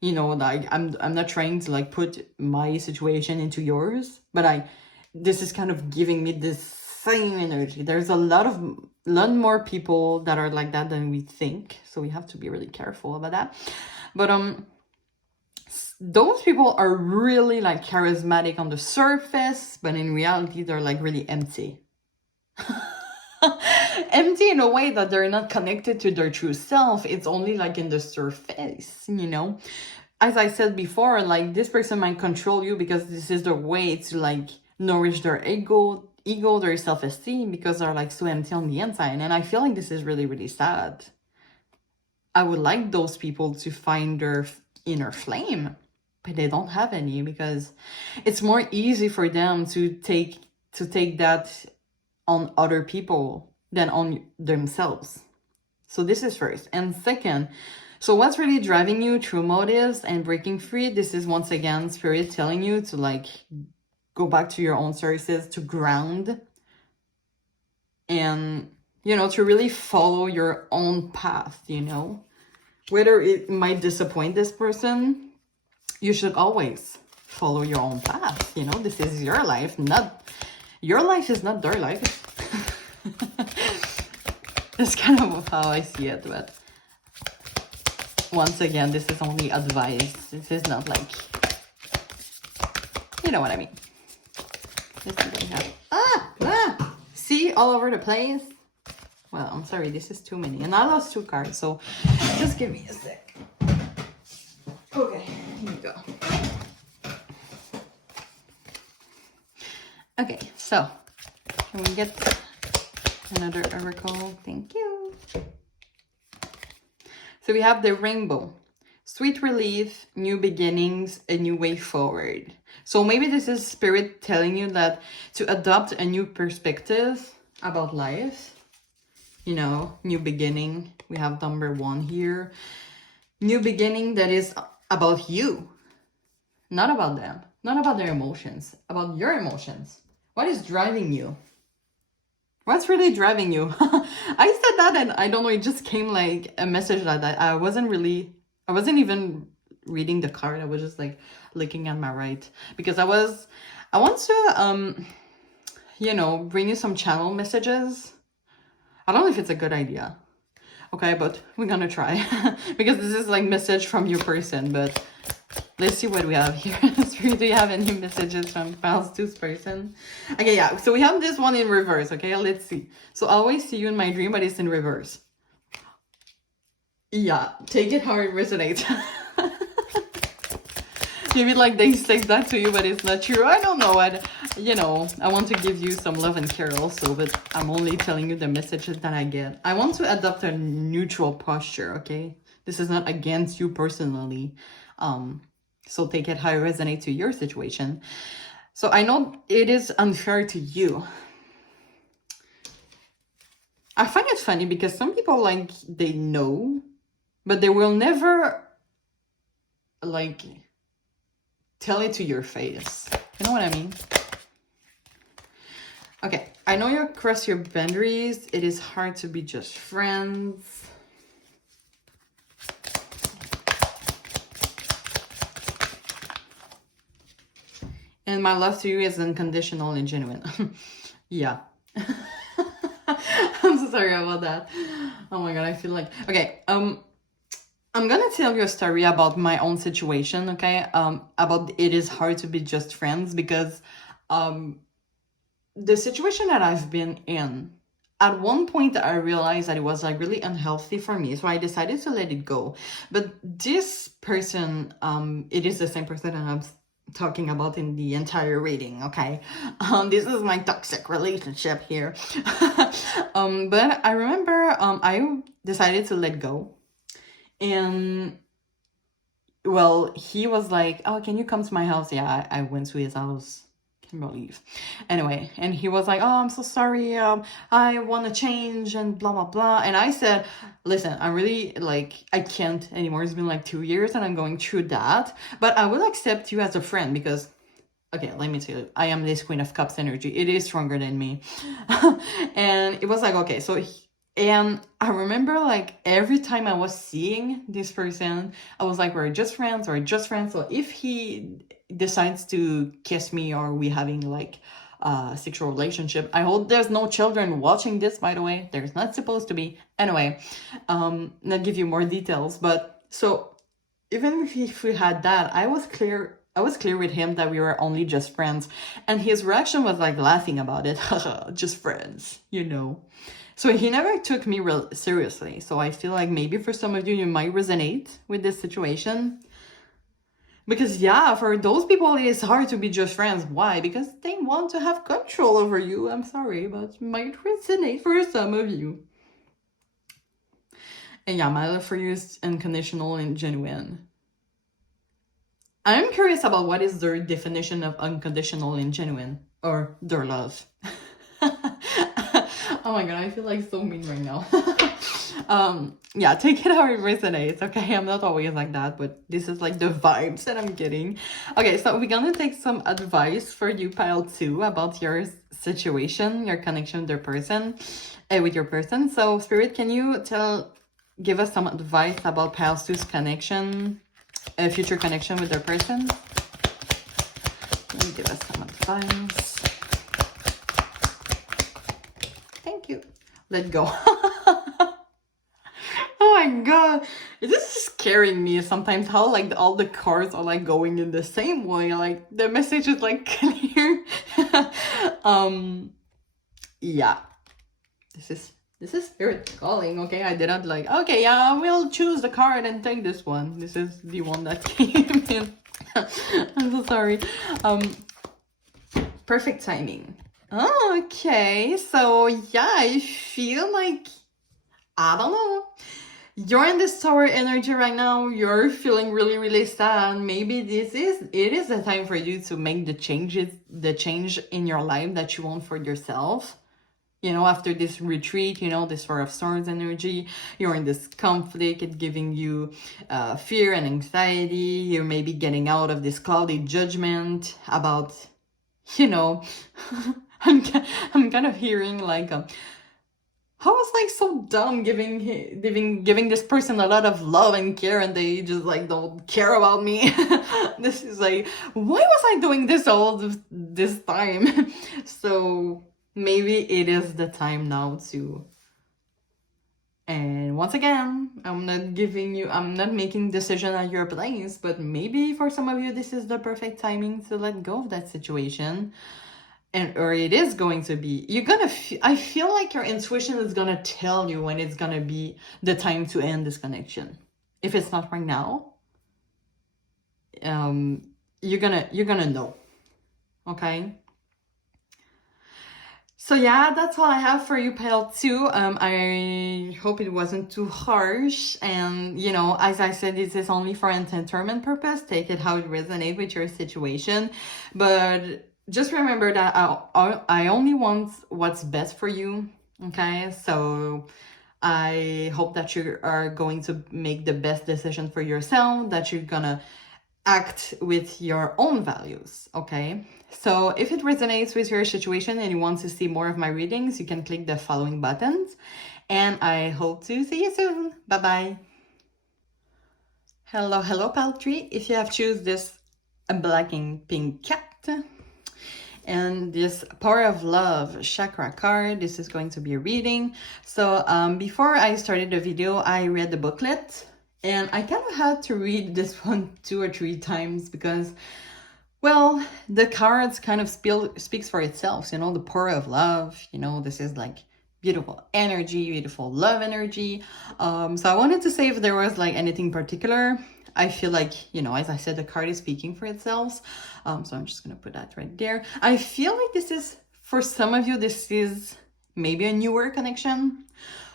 you know, like I'm not trying to like put my situation into yours, but this is kind of giving me this same energy. There's a lot more people that are like that than we think, so we have to be really careful about that. But those people are really like charismatic on the surface, but in reality they're like really empty. Empty in a way that they're not connected to their true self. It's only like in the surface, you know. As I said before, like this person might control you because this is their way to like nourish their ego, their self-esteem, because they're like so empty on the inside. And I feel like this is really, really sad. I would like those people to find their inner flame. but they don't have any, because it's more easy for them to take that on other people than on themselves. So this is first. And second, so what's really driving you through motives and breaking free? This is once again spirit telling you to like go back to your own sources, to ground, and you know, to really follow your own path, you know. Whether it might disappoint this person, you should always follow your own path, you know. This is your life, not your life is not their life. That's kind of how I see it, but once again, this is only advice. This is not like, you know what I mean. This is what we have. See, all over the place. Well, I'm sorry, this is too many. And I lost 2 cards, so just give me a sec. Okay, here we go. Okay, so can we get another oracle? Thank you. So we have the rainbow. Sweet relief, new beginnings, a new way forward. So maybe this is spirit telling you that to adopt a new perspective about life. You know, new beginning. We have number 1 here. New beginning that is about you. Not about them. Not about their emotions. About your emotions. What is driving you? What's really driving you? I said that and I don't know, it just came like a message that I wasn't even reading the card. I was just like looking at my right. Because I want to, you know, bring you some channel messages. I don't know if it's a good idea. Okay, but we're gonna try. Because this is like message from your person, but let's see what we have here. Do you have any messages from past 2's person? Okay, yeah, so we have this one in reverse, okay? Let's see. So I always see you in my dream, but it's in reverse. Yeah, take it how it resonates. Maybe like they say that to you, but it's not true. I don't know. You know, I want to give you some love and care also, but I'm only telling you the messages that I get. I want to adopt a neutral posture, okay? This is not against you personally. So take it how it resonates to your situation. So I know it is unfair to you. I find it funny because some people like they know, but they will never like tell it to your face. You know what I mean? Okay, I know you cross your boundaries. It is hard to be just friends. And my love to you is unconditional and genuine. Yeah. I'm so sorry about that. Oh my god, I feel like... Okay, I'm gonna tell you a story about my own situation, okay? About it is hard to be just friends because the situation that I've been in, at one point I realized that it was like really unhealthy for me, so I decided to let it go. But this person, it is the same person that I'm talking about in the entire reading, okay? This is my toxic relationship here. But I remember I decided to let go. And well, he was like, oh, can you come to my house? Yeah, I went to his house. Can't believe. Anyway, and he was like, oh, I'm so sorry. I want to change and blah, blah, blah. And I said, listen, I really like, I can't anymore. It's been like 2 years and I'm going through that. But I will accept you as a friend because, okay, let me tell you, I am this Queen of Cups energy. It is stronger than me. And it was like, okay, so... And I remember like every time I was seeing this person, I was like, we're just friends. So if he decides to kiss me or we having like a sexual relationship, I hope there's no children watching this, by the way. There's not supposed to be. Anyway, not give you more details. But so even if we had that, I was clear with him that we were only just friends. And his reaction was like laughing about it. Just friends, you know. So he never took me real seriously. So I feel like maybe for some of you, you might resonate with this situation. Because yeah, for those people, it is hard to be just friends. Why? Because they want to have control over you. I'm sorry, but it might resonate for some of you. And yeah, my love for you is unconditional and genuine. I'm curious about what is their definition of unconditional and genuine, or their love. Oh my god, I feel like so mean right now. Yeah, take it how it resonates, okay? I'm not always like that, but this is like the vibes that I'm getting. Okay, so we're gonna take some advice for you, pile 2, about your situation, your connection with your person. So, Spirit, can you give us some advice about pile 2's connection, future connection with their person? Can you give us some advice? Thank you. Let go. Oh my god, this is scaring me sometimes, how like all the cards are like going in the same way, like the message is like clear. Yeah, this is Spirit calling. Okay, I didn't like, okay, yeah, we'll choose the card and take this one. This is the one that came in. I'm so sorry. Perfect timing. Oh, okay, so yeah, I feel like, I don't know, you're in this tower energy right now. You're feeling really, really sad. Maybe it is the time for you to make the change in your life that you want for yourself. You know, after this retreat, you know, this 4 of Swords energy, you're in this conflict, it's giving you fear and anxiety. You're maybe getting out of this cloudy judgment about, you know, I'm kind of hearing like, I was like so dumb giving this person a lot of love and care, and they just like don't care about me. This is like, why was I doing this all this time? So maybe it is the time now to, and once again, I'm not making decision at your place, but maybe for some of you this is the perfect timing to let go of that situation. Or it is going to be, I feel like your intuition is gonna tell you when it's gonna be the time to end this connection. If it's not right now, you're gonna know, okay? So yeah, that's all I have for you, pile 2. I hope it wasn't too harsh, and you know, as I said, this is only for entertainment purpose. Take it how it resonates with your situation, but just remember that I only want what's best for you, okay? So I hope that you are going to make the best decision for yourself, that you're gonna act with your own values, okay? So if it resonates with your situation and you want to see more of my readings, you can click the following buttons, and I hope to see you soon. Bye-bye. Hello, pile 3. If you have choose this black and pink cat, and this Power of Love chakra card, this is going to be a reading. So before I started the video, I read the booklet, and I kind of had to read this one 2 or 3 times because, well, the cards kind of speaks for itself. You know, the Power of Love, you know, this is like beautiful energy, beautiful love energy. So I wanted to say if there was like anything particular. I feel like, you know, as I said, the card is speaking for itself. So I'm just going to put that right there. I feel like this is, for some of you, this is maybe a newer connection,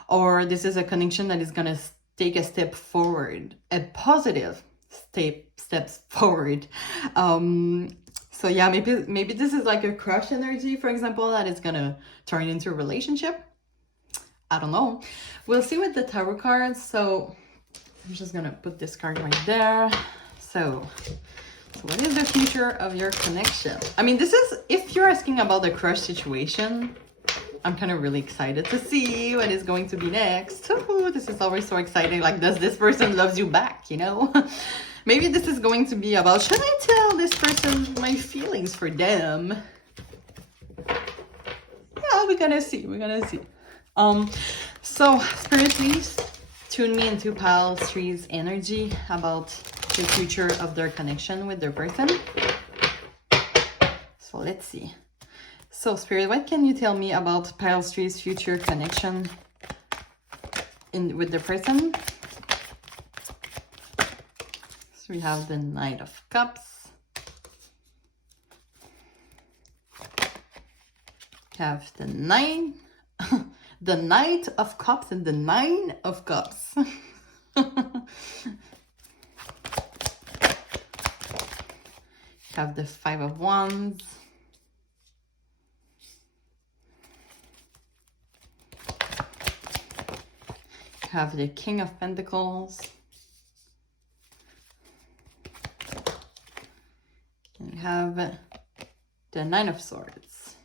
or this is a connection that is going to take a step forward, a positive steps forward. So yeah, maybe this is like a crush energy, for example, that is going to turn into a relationship. I don't know. We'll see with the tarot cards. So I'm just gonna put this card right there. So what is the future of your connection? I mean, this is, if you're asking about the crush situation, I'm kind of really excited to see what is going to be next. Ooh, this is always so exciting. Like, does this person loves you back, you know? Maybe this is going to be about, should I tell this person my feelings for them? Yeah, we're gonna see. So Spirit, please tune me into pile 3's energy about the future of their connection with their person. So let's see. So Spirit, what can you tell me about pile 3's future connection with the person? So we have the Knight of Cups. We have the the Knight of Cups and the 9 of Cups. have the Five of Wands. Have the King of Pentacles. And you have the Nine of Swords.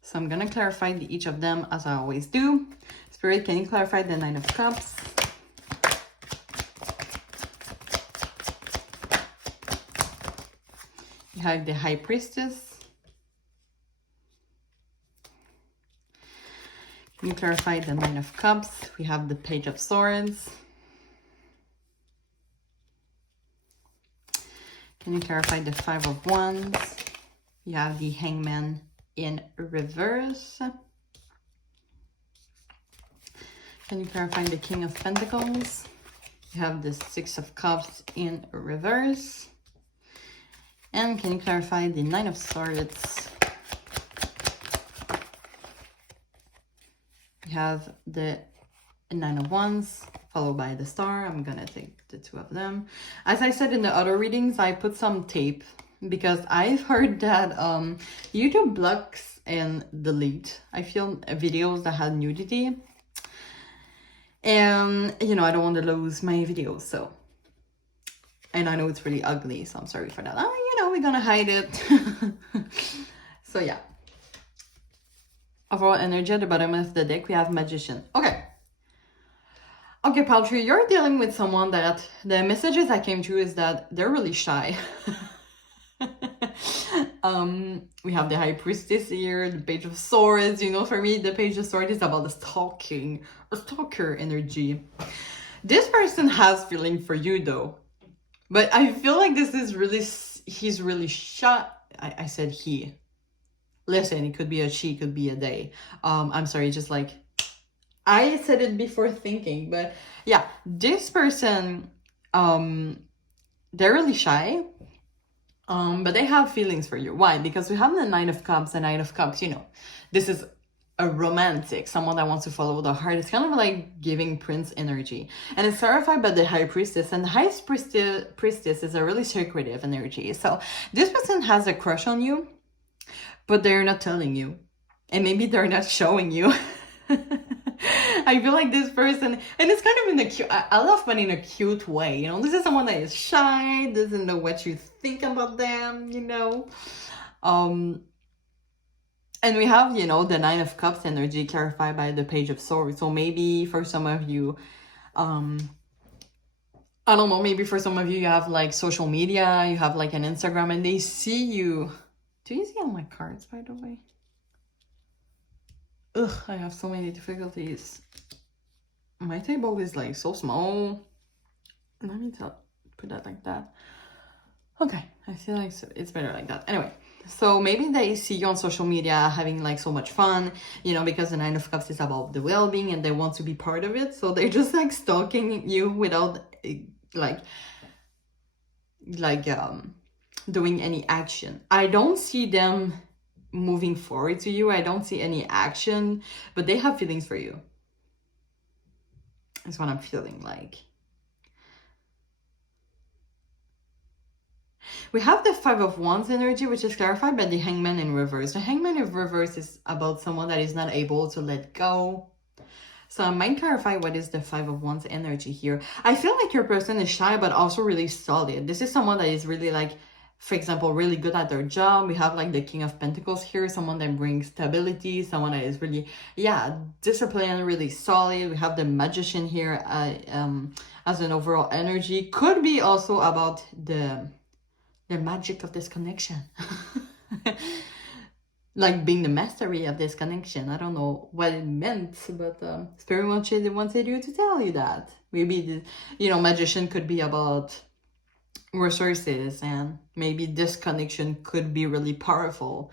So I'm going to clarify each of them as I always do. Spirit, can you clarify the Nine of Cups? You have the High Priestess. Can you clarify the Nine of Cups? We have the Page of Swords. Can you clarify the Five of Wands? You have the Hangman in reverse. Can you clarify the King of Pentacles? You have the Six of Cups in reverse. And can you clarify the Nine of Swords? You have the Nine of Wands, followed by the Star. I'm gonna take the two of them. As I said in the other readings, I put some tape because I've heard that YouTube blocks and delete, I feel, videos that had nudity. And, you know, I don't want to lose my videos, so. And I know it's really ugly, so I'm sorry for that. You know, we're gonna hide it. So, yeah. Overall energy at the bottom of the deck, we have Magician. Okay. Okay, Paltry, you're dealing with someone that the messages that came through is that they're really shy. We have the High Priestess here, the Page of Swords. You know, for me, the Page of Swords is about the stalking, a stalker energy. This person has feeling for you, though. But I feel like this is really, he's really shy. I said he. Listen, it could be a she, could be a they. I'm sorry, just like, I said it before thinking, but yeah, this person, they're really shy, but they have feelings for you. Why? Because we have the Nine of Cups. The Nine of Cups, you know, this is a romantic, someone that wants to follow the heart. It's kind of like giving Prince energy. And it's clarified by the High Priestess. And the High Priestess is a really secretive energy. So this person has a crush on you, but they're not telling you. And maybe they're not showing you. I feel like this person, and it's kind of in a cute, I love but in a cute way, you know, this is someone that is shy, doesn't know what you think about them, you know. And we have, you know, the Nine of Cups energy clarified by the Page of Swords. So maybe for some of you, I don't know, maybe for some of you, you have like social media, you have like an Instagram, and they see you. Do you see all my cards, by the way? Ugh, I have so many difficulties. My table is like so small. Let me put that like that. Okay, I feel like it's better like that. Anyway, so maybe they see you on social media having like so much fun, you know, because the Nine of Cups is about the well-being and they want to be part of it. So they're just like stalking you without doing any action. I don't see them moving forward to you. I don't see any action, but they have feelings for you. That's what I'm feeling like. We have the Five of Wands energy, which is clarified by the Hangman in reverse. The Hangman in reverse is about someone that is not able to let go. So I might clarify what is the Five of Wands energy here. I feel like your person is shy, but also really solid. This is someone that is really like, for example, really good at their job. We have like the King of Pentacles here, someone that brings stability, someone that is really, yeah, disciplined, really solid. We have the Magician here as an overall energy. Could be also about the magic of this connection. Like being the mastery of this connection. I don't know what it meant, but Spirit wanted you to tell you that. Maybe, the, you know, Magician could be about resources, and maybe this connection could be really powerful.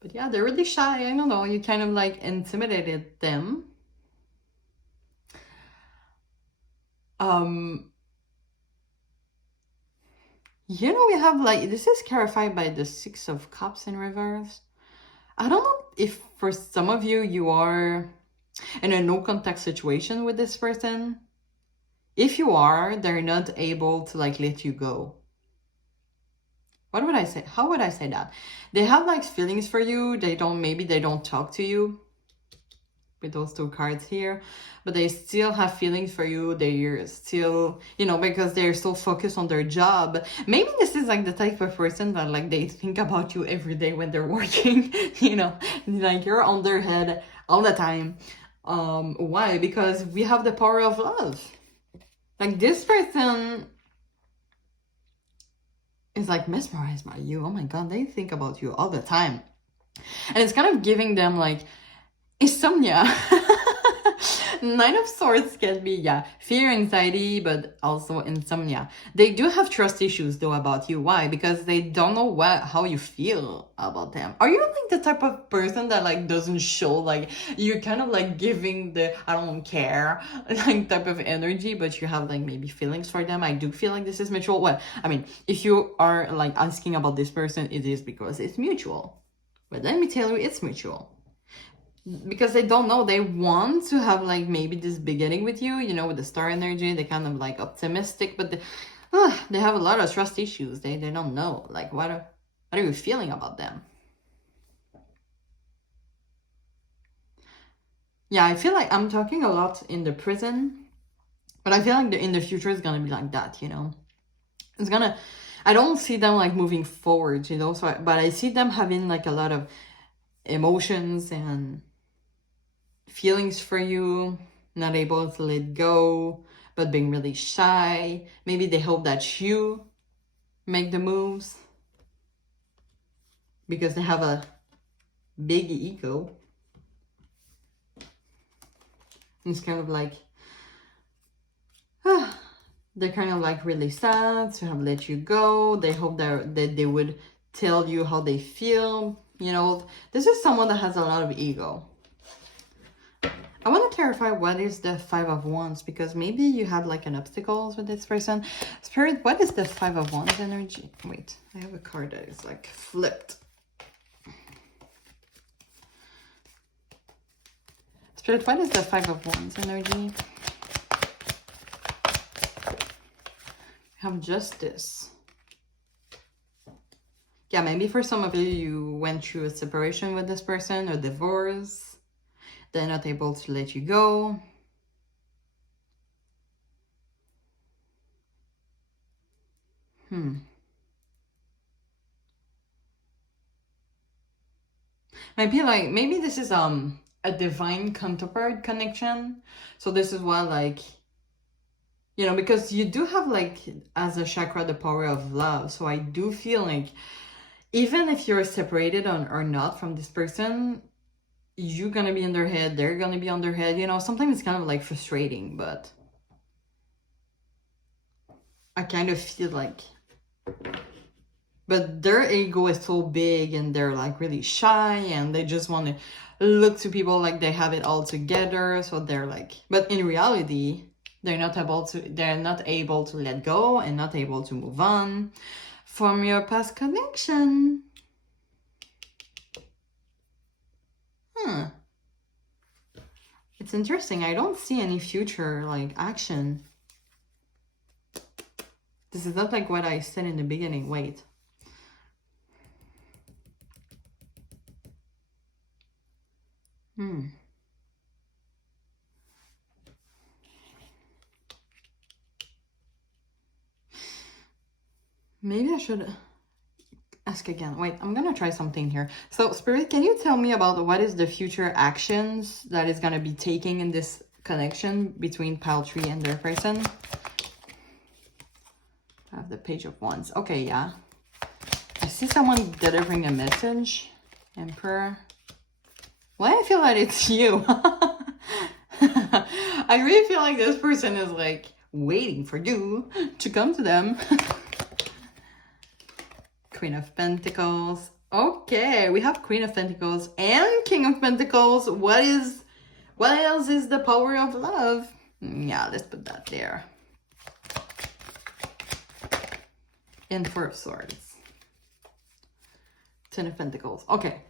But yeah, they're really shy. I don't know, you kind of like intimidated them. You know, we have like, this is clarified by the Six of Cups in reverse. I don't know if for some of you, you are in a no contact situation with this person. if you are, they're not able to like let you go. What would I say? How would I say that? They have like feelings for you. Maybe they don't talk to you with those two cards here, but they still have feelings for you. They're still, you know, because they're so focused on their job. Maybe this is like the type of person that like they think about you every day when they're working, you know, like you're on their head all the time. Why? Because we have the power of love. Like this person is like mesmerized by you. Oh my god, they think about you all the time. And it's kind of giving them like insomnia. Nine of Swords can be, yeah, fear, anxiety, but also insomnia. They do have trust issues though about you. Why? Because they don't know how you feel about them. Are you like the type of person that like doesn't show, like you're kind of like giving the I don't care like type of energy, but you have like maybe feelings for them? I do feel like this is mutual. Well, I mean, if you are like asking about this person, it is because it's mutual. But let me tell you, it's mutual. Because they don't know, they want to have like maybe this beginning with you, you know, with the star energy. They kind of like optimistic, but they have a lot of trust issues. They don't know like what are you feeling about them. Yeah, I feel like I'm talking a lot in the present, but I feel like in the future it's gonna be like that, you know. It's gonna, I don't see them like moving forward, you know, but I see them having like a lot of emotions and feelings for you, not able to let go, but being really shy. Maybe they hope that you make the moves because they have a big ego. It's kind of like, they're kind of like really sad to have let you go. They hope that they would tell you how they feel. You know, this is someone that has a lot of ego. I want to clarify what is the Five of Wands, because maybe you had like an obstacles with this person. Spirit, what is the Five of Wands energy? Wait, I have a card that is like flipped. Spirit, what is the Five of Wands energy? We have Justice. Yeah, maybe for some of you, you went through a separation with this person or divorce. They're not able to let you go. Maybe this is a divine counterpart connection. So this is why, like, you know, because you do have like as a chakra the power of love. So I do feel like even if you're separated or not from this person, you're gonna be in their head, they're gonna be on their head, you know. Sometimes it's kind of like frustrating, but I kind of feel like, but their ego is so big and they're like really shy and they just want to look to people like they have it all together. So they're like, but in reality, they're not able to let go and not able to move on from your past connection. It's interesting. I don't see any future like action. This is not like what I said in the beginning. Wait. Maybe I should ask again. Wait, I'm gonna try something here. So, Spirit, can you tell me about what is the future actions that is gonna be taking in this connection between Pile Tree and their person? I have the Page of Wands. Okay, yeah. I see someone delivering a message. Emperor. Why I feel like it's you? I really feel like this person is like waiting for you to come to them. Queen of Pentacles. Okay, we have Queen of Pentacles and King of Pentacles. What else is the power of love? Yeah, let's put that there. And Four of Swords. Ten of Pentacles. Okay.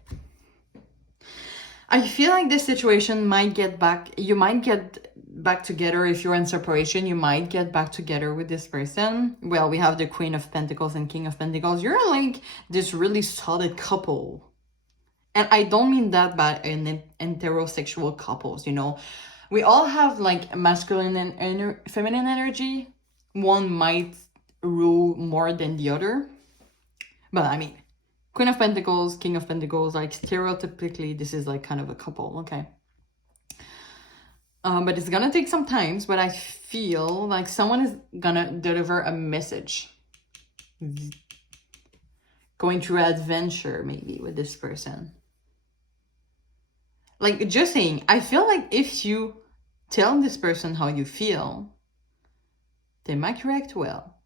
I feel like this situation might get back. You might get back together. If you're in separation, you might get back together with this person. Well, we have the Queen of Pentacles and King of Pentacles. You're like this really solid couple. And I don't mean that by in heterosexual couples, you know. We all have like masculine and feminine energy. One might rule more than the other. But I mean, Queen of Pentacles, King of Pentacles, like stereotypically, this is like kind of a couple, okay? But it's gonna take some time, but I feel like someone is gonna deliver a message. Going through adventure, maybe, with this person. Like, just saying, I feel like if you tell this person how you feel, they might react well.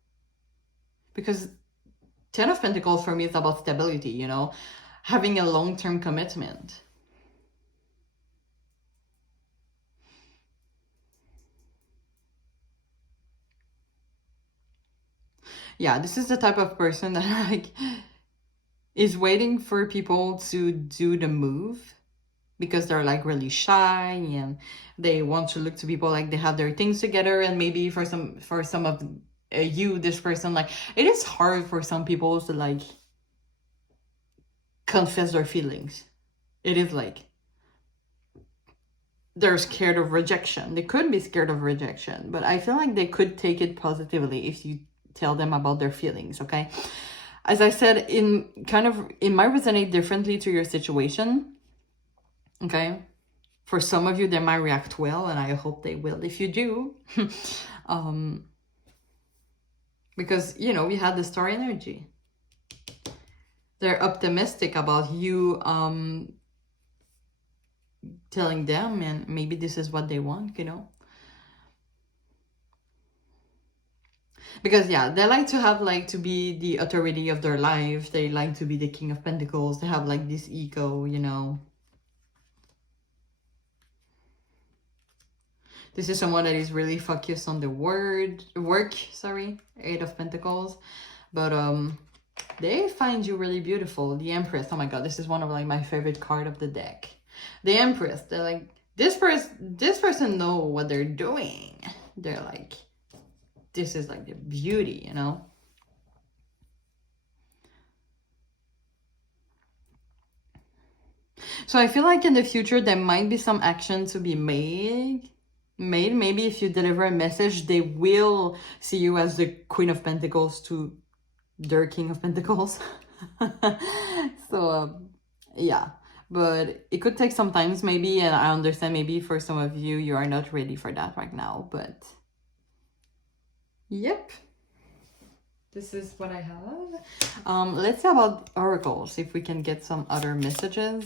Because 10 of Pentacles for me is about stability, you know, having a long-term commitment. Yeah, this is the type of person that like is waiting for people to do the move because they're like really shy and they want to look to people like they have their things together. And maybe for some of you, this person, like it is hard for some people to like confess their feelings. It is like they're scared of rejection. They could be scared of rejection, but I feel like they could take it positively if you tell them about their feelings, okay? As I said, it might resonate differently to your situation, okay? For some of you, they might react well, and I hope they will if you do. Because, you know, we had the star energy. They're optimistic about you telling them, and maybe this is what they want, you know? Because, yeah, they like to have, like, to be the authority of their life. They like to be the King of Pentacles. They have, like, this ego, you know. This is someone that is really focused on the work, Eight of Pentacles. But, they find you really beautiful. The Empress, oh my god, this is one of, like, my favorite card of the deck. The Empress, they're like, this person know what they're doing. They're like, this is like the beauty, you know? So I feel like in the future, there might be some action to be made. Maybe if you deliver a message, they will see you as the Queen of Pentacles to their King of Pentacles. So, yeah. But it could take some time, maybe, and I understand maybe for some of you, you are not ready for that right now, but... Yep. This is what I have. Let's see about oracles, if we can get some other messages.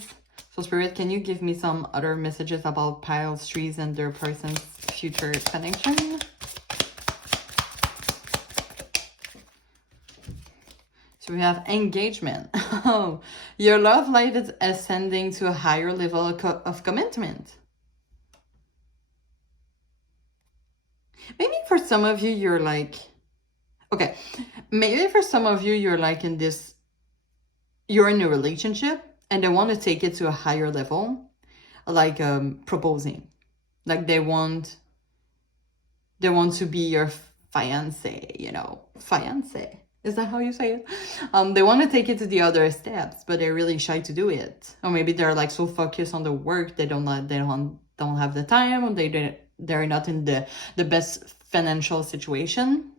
So Spirit, can you give me some other messages about piles, trees, and their person's future connection? So we have engagement. Oh, your love life is ascending to a higher level of commitment. Maybe for some of you, you're like... Okay, maybe for some of you, you're like in this... You're in a relationship and they want to take it to a higher level. Like proposing. Like they want to be your fiance, you know. Fiance. Is that how you say it? They want to take it to the other steps, but they're really shy to do it. Or maybe they're like so focused on the work, they don't have the time, or they're not in the best financial situation.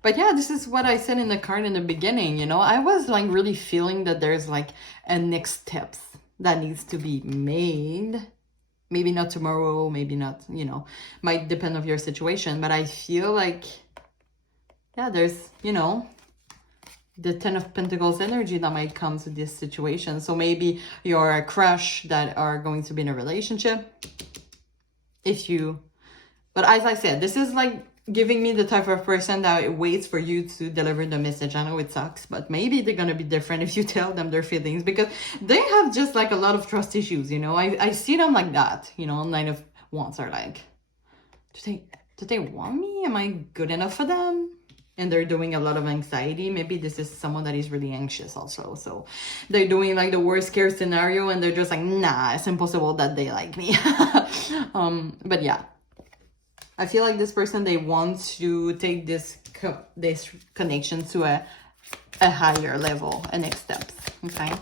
But yeah, this is what I said in the card in the beginning, you know. I was like really feeling that there's like a next steps that needs to be made. Maybe not tomorrow, maybe not, you know, might depend on your situation. But I feel like, yeah, there's, you know, the 10 of Pentacles energy that might come to this situation. So maybe you're a crush that are going to be in a relationship. But as I said, this is like giving me the type of person that waits for you to deliver the message. I know it sucks, but maybe they're going to be different if you tell them their feelings, because they have just like a lot of trust issues, you know. I see them like that, you know. 9 of Wands are like, do they want me? Am I good enough for them? and they're doing a lot of anxiety. Maybe this is someone that is really anxious also. So they're doing like the worst case scenario and they're just like, nah, it's impossible that they like me. But yeah, I feel like this person, they want to take this connection to a higher level, a next steps. Okay,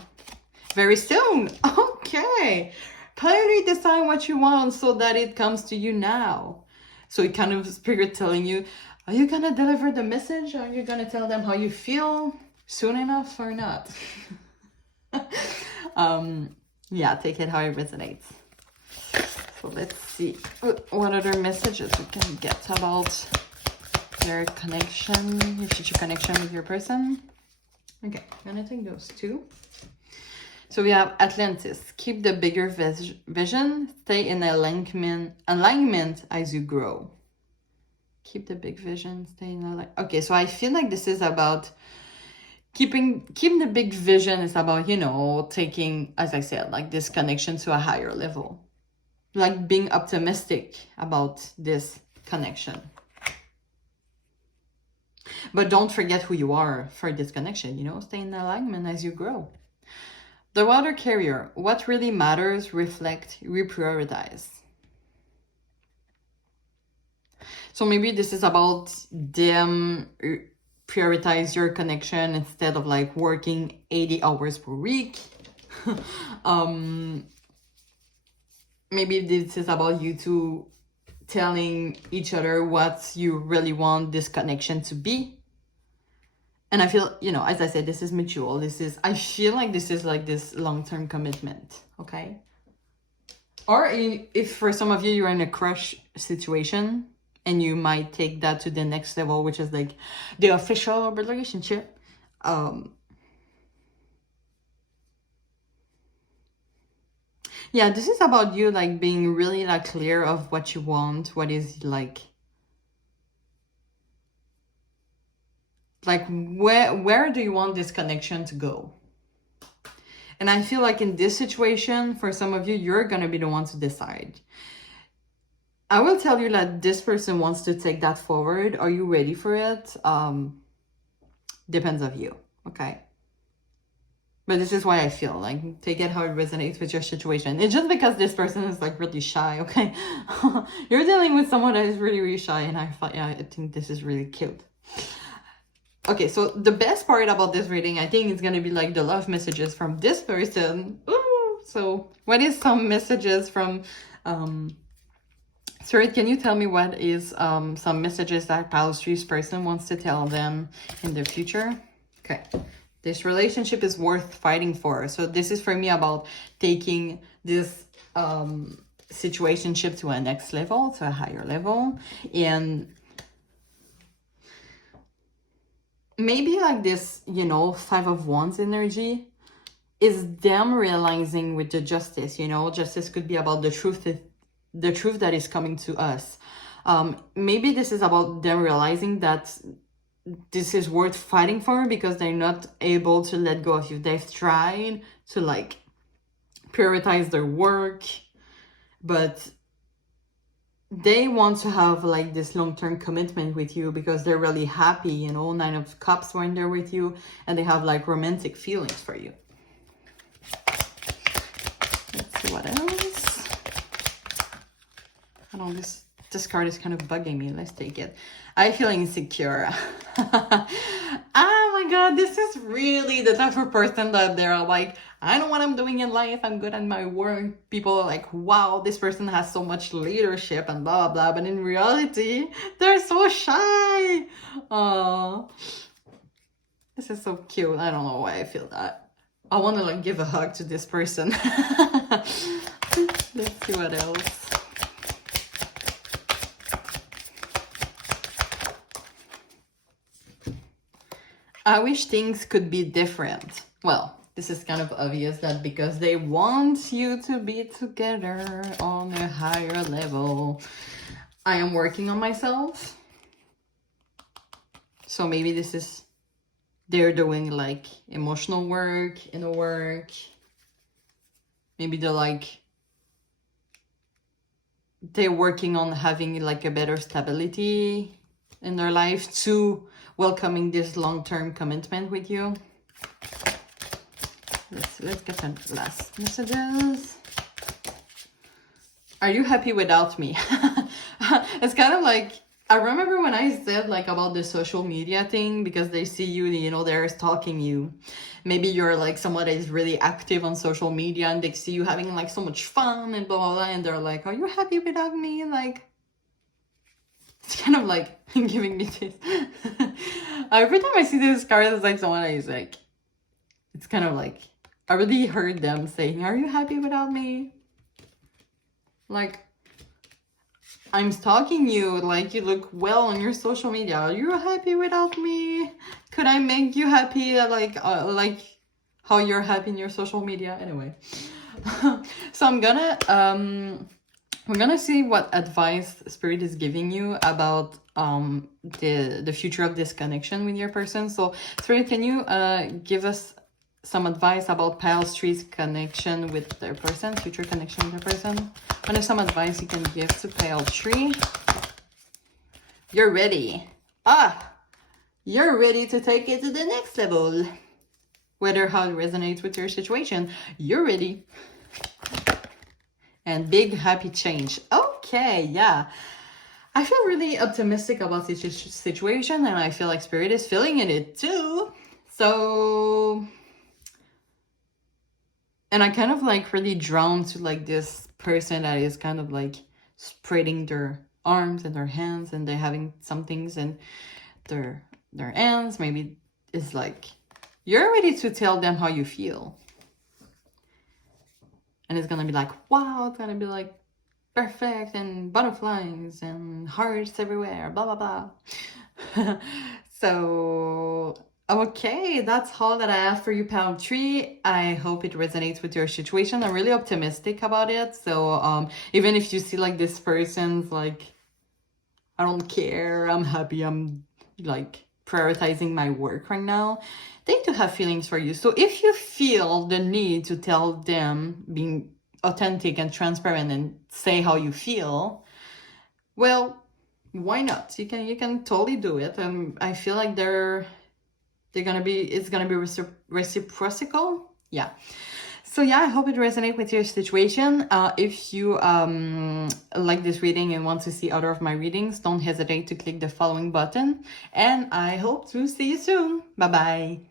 very soon. Okay, clearly decide what you want so that it comes to you now. So it kind of spirit telling you, are you gonna deliver the message? Are you gonna tell them how you feel soon enough or not? Yeah, take it how it resonates. So let's see what other messages we can get about their connection, your future connection with your person. Okay, I'm gonna take those two. So we have Atlantis. Keep the bigger vision. Stay in alignment as you grow. Keep the big vision. Stay in alignment. Okay, so I feel like this is about keeping the big vision is about, you know, taking, as I said, like this connection to a higher level. Like being optimistic about this connection. But don't forget who you are for this connection, you know, stay in alignment as you grow. The water carrier, what really matters, reflect, reprioritize. So maybe this is about them prioritize your connection instead of like working 80 hours per week. Maybe this is about you two telling each other what you really want this connection to be. And I feel, you know, as I said, this is mutual. I feel like this is like this long-term commitment, okay? Or if for some of you, you're in a crush situation and you might take that to the next level, which is like the official relationship. Yeah, this is about you like being really like clear of what you want, what is like where do you want this connection to go? And I feel like in this situation, for some of you, you're gonna be the one to decide. I will tell you that this person wants to take that forward. Are you ready for it? Depends on you, okay? But this is why I feel like, take it how it resonates with your situation. It's just because this person is like really shy, okay? You're dealing with someone that is really, really shy, and I think this is really cute. Okay, so the best part about this reading, I think it's gonna be like the love messages from this person. Ooh, so what is some messages from, Spirit, can you tell me what is some messages that Palace Tree's person wants to tell them in their future? Okay, this relationship is worth fighting for. So this is for me about taking this situationship to a next level, to a higher level, and maybe like this, you know, 5 of Wands energy is them realizing with the justice, you know, justice could be about the truth that is coming to us. Maybe this is about them realizing that this is worth fighting for because they're not able to let go of you. They've tried to like prioritize their work, but they want to have like this long-term commitment with you because they're really happy, you know, 9 of Cups when they're with you, and they have like romantic feelings for you. Let's see what else. I don't know, this card is kind of bugging me. Let's take it. I feel insecure. Oh my god, this is really the type of person that they're like, I know what I'm doing in life, I'm good at my work. People are like, wow, this person has so much leadership and blah blah, but in reality, they're so shy. Oh, this is so cute. I don't know why I feel that. I want to like give a hug to this person. Let's see what else. I wish things could be different. Well, this is kind of obvious that because they want you to be together on a higher level. I am working on myself. So maybe this is, they're doing like emotional work, inner work. Maybe they're working on having like a better stability in their life to welcoming this long-term commitment with you. Let's get some last messages. Are you happy without me? It's kind of like, I remember when I said like about the social media thing, because they see you, you know, they're stalking you. Maybe you're like someone that is really active on social media and they see you having like so much fun and blah, blah, blah. And they're like, are you happy without me? Like, it's kind of like giving me this. Every time I see this card, it's like someone that is like, it's kind of like, I really heard them saying, are you happy without me? Like, I'm stalking you, like you look well on your social media. Are you happy without me? Could I make you happy like how you're happy in your social media? Anyway. So I'm gonna we're gonna see what advice Spirit is giving you about the future of this connection with your person. So Spirit, can you give us some advice about Pile Street's connection with their person, future connection with their person? What is some advice you can give to Pile Tree? You're ready. You're ready to take it to the next level. Whether how it resonates with your situation, you're ready. And big happy change. Okay, yeah. I feel really optimistic about this situation, and I feel like Spirit is feeling it too. So, and I kind of like really drawn to like this person that is kind of like spreading their arms and their hands, and they're having some things in their hands. Maybe it's like you're ready to tell them how you feel. And it's gonna be like, wow, it's gonna be like perfect and butterflies and hearts everywhere, blah, blah, blah. So, okay, that's all that I have for you, Palm Tree. I hope it resonates with your situation. I'm really optimistic about it. So, even if you see like this person's like, I don't care, I'm happy, I'm like prioritizing my work right now, they do have feelings for you. So if you feel the need to tell them, being authentic and transparent and say how you feel, well, why not? You can totally do it. And I feel like it's gonna be reciprocal. Yeah. So yeah, I hope it resonates with your situation. If you like this reading and want to see other of my readings, don't hesitate to click the following button. And I hope to see you soon. Bye-bye.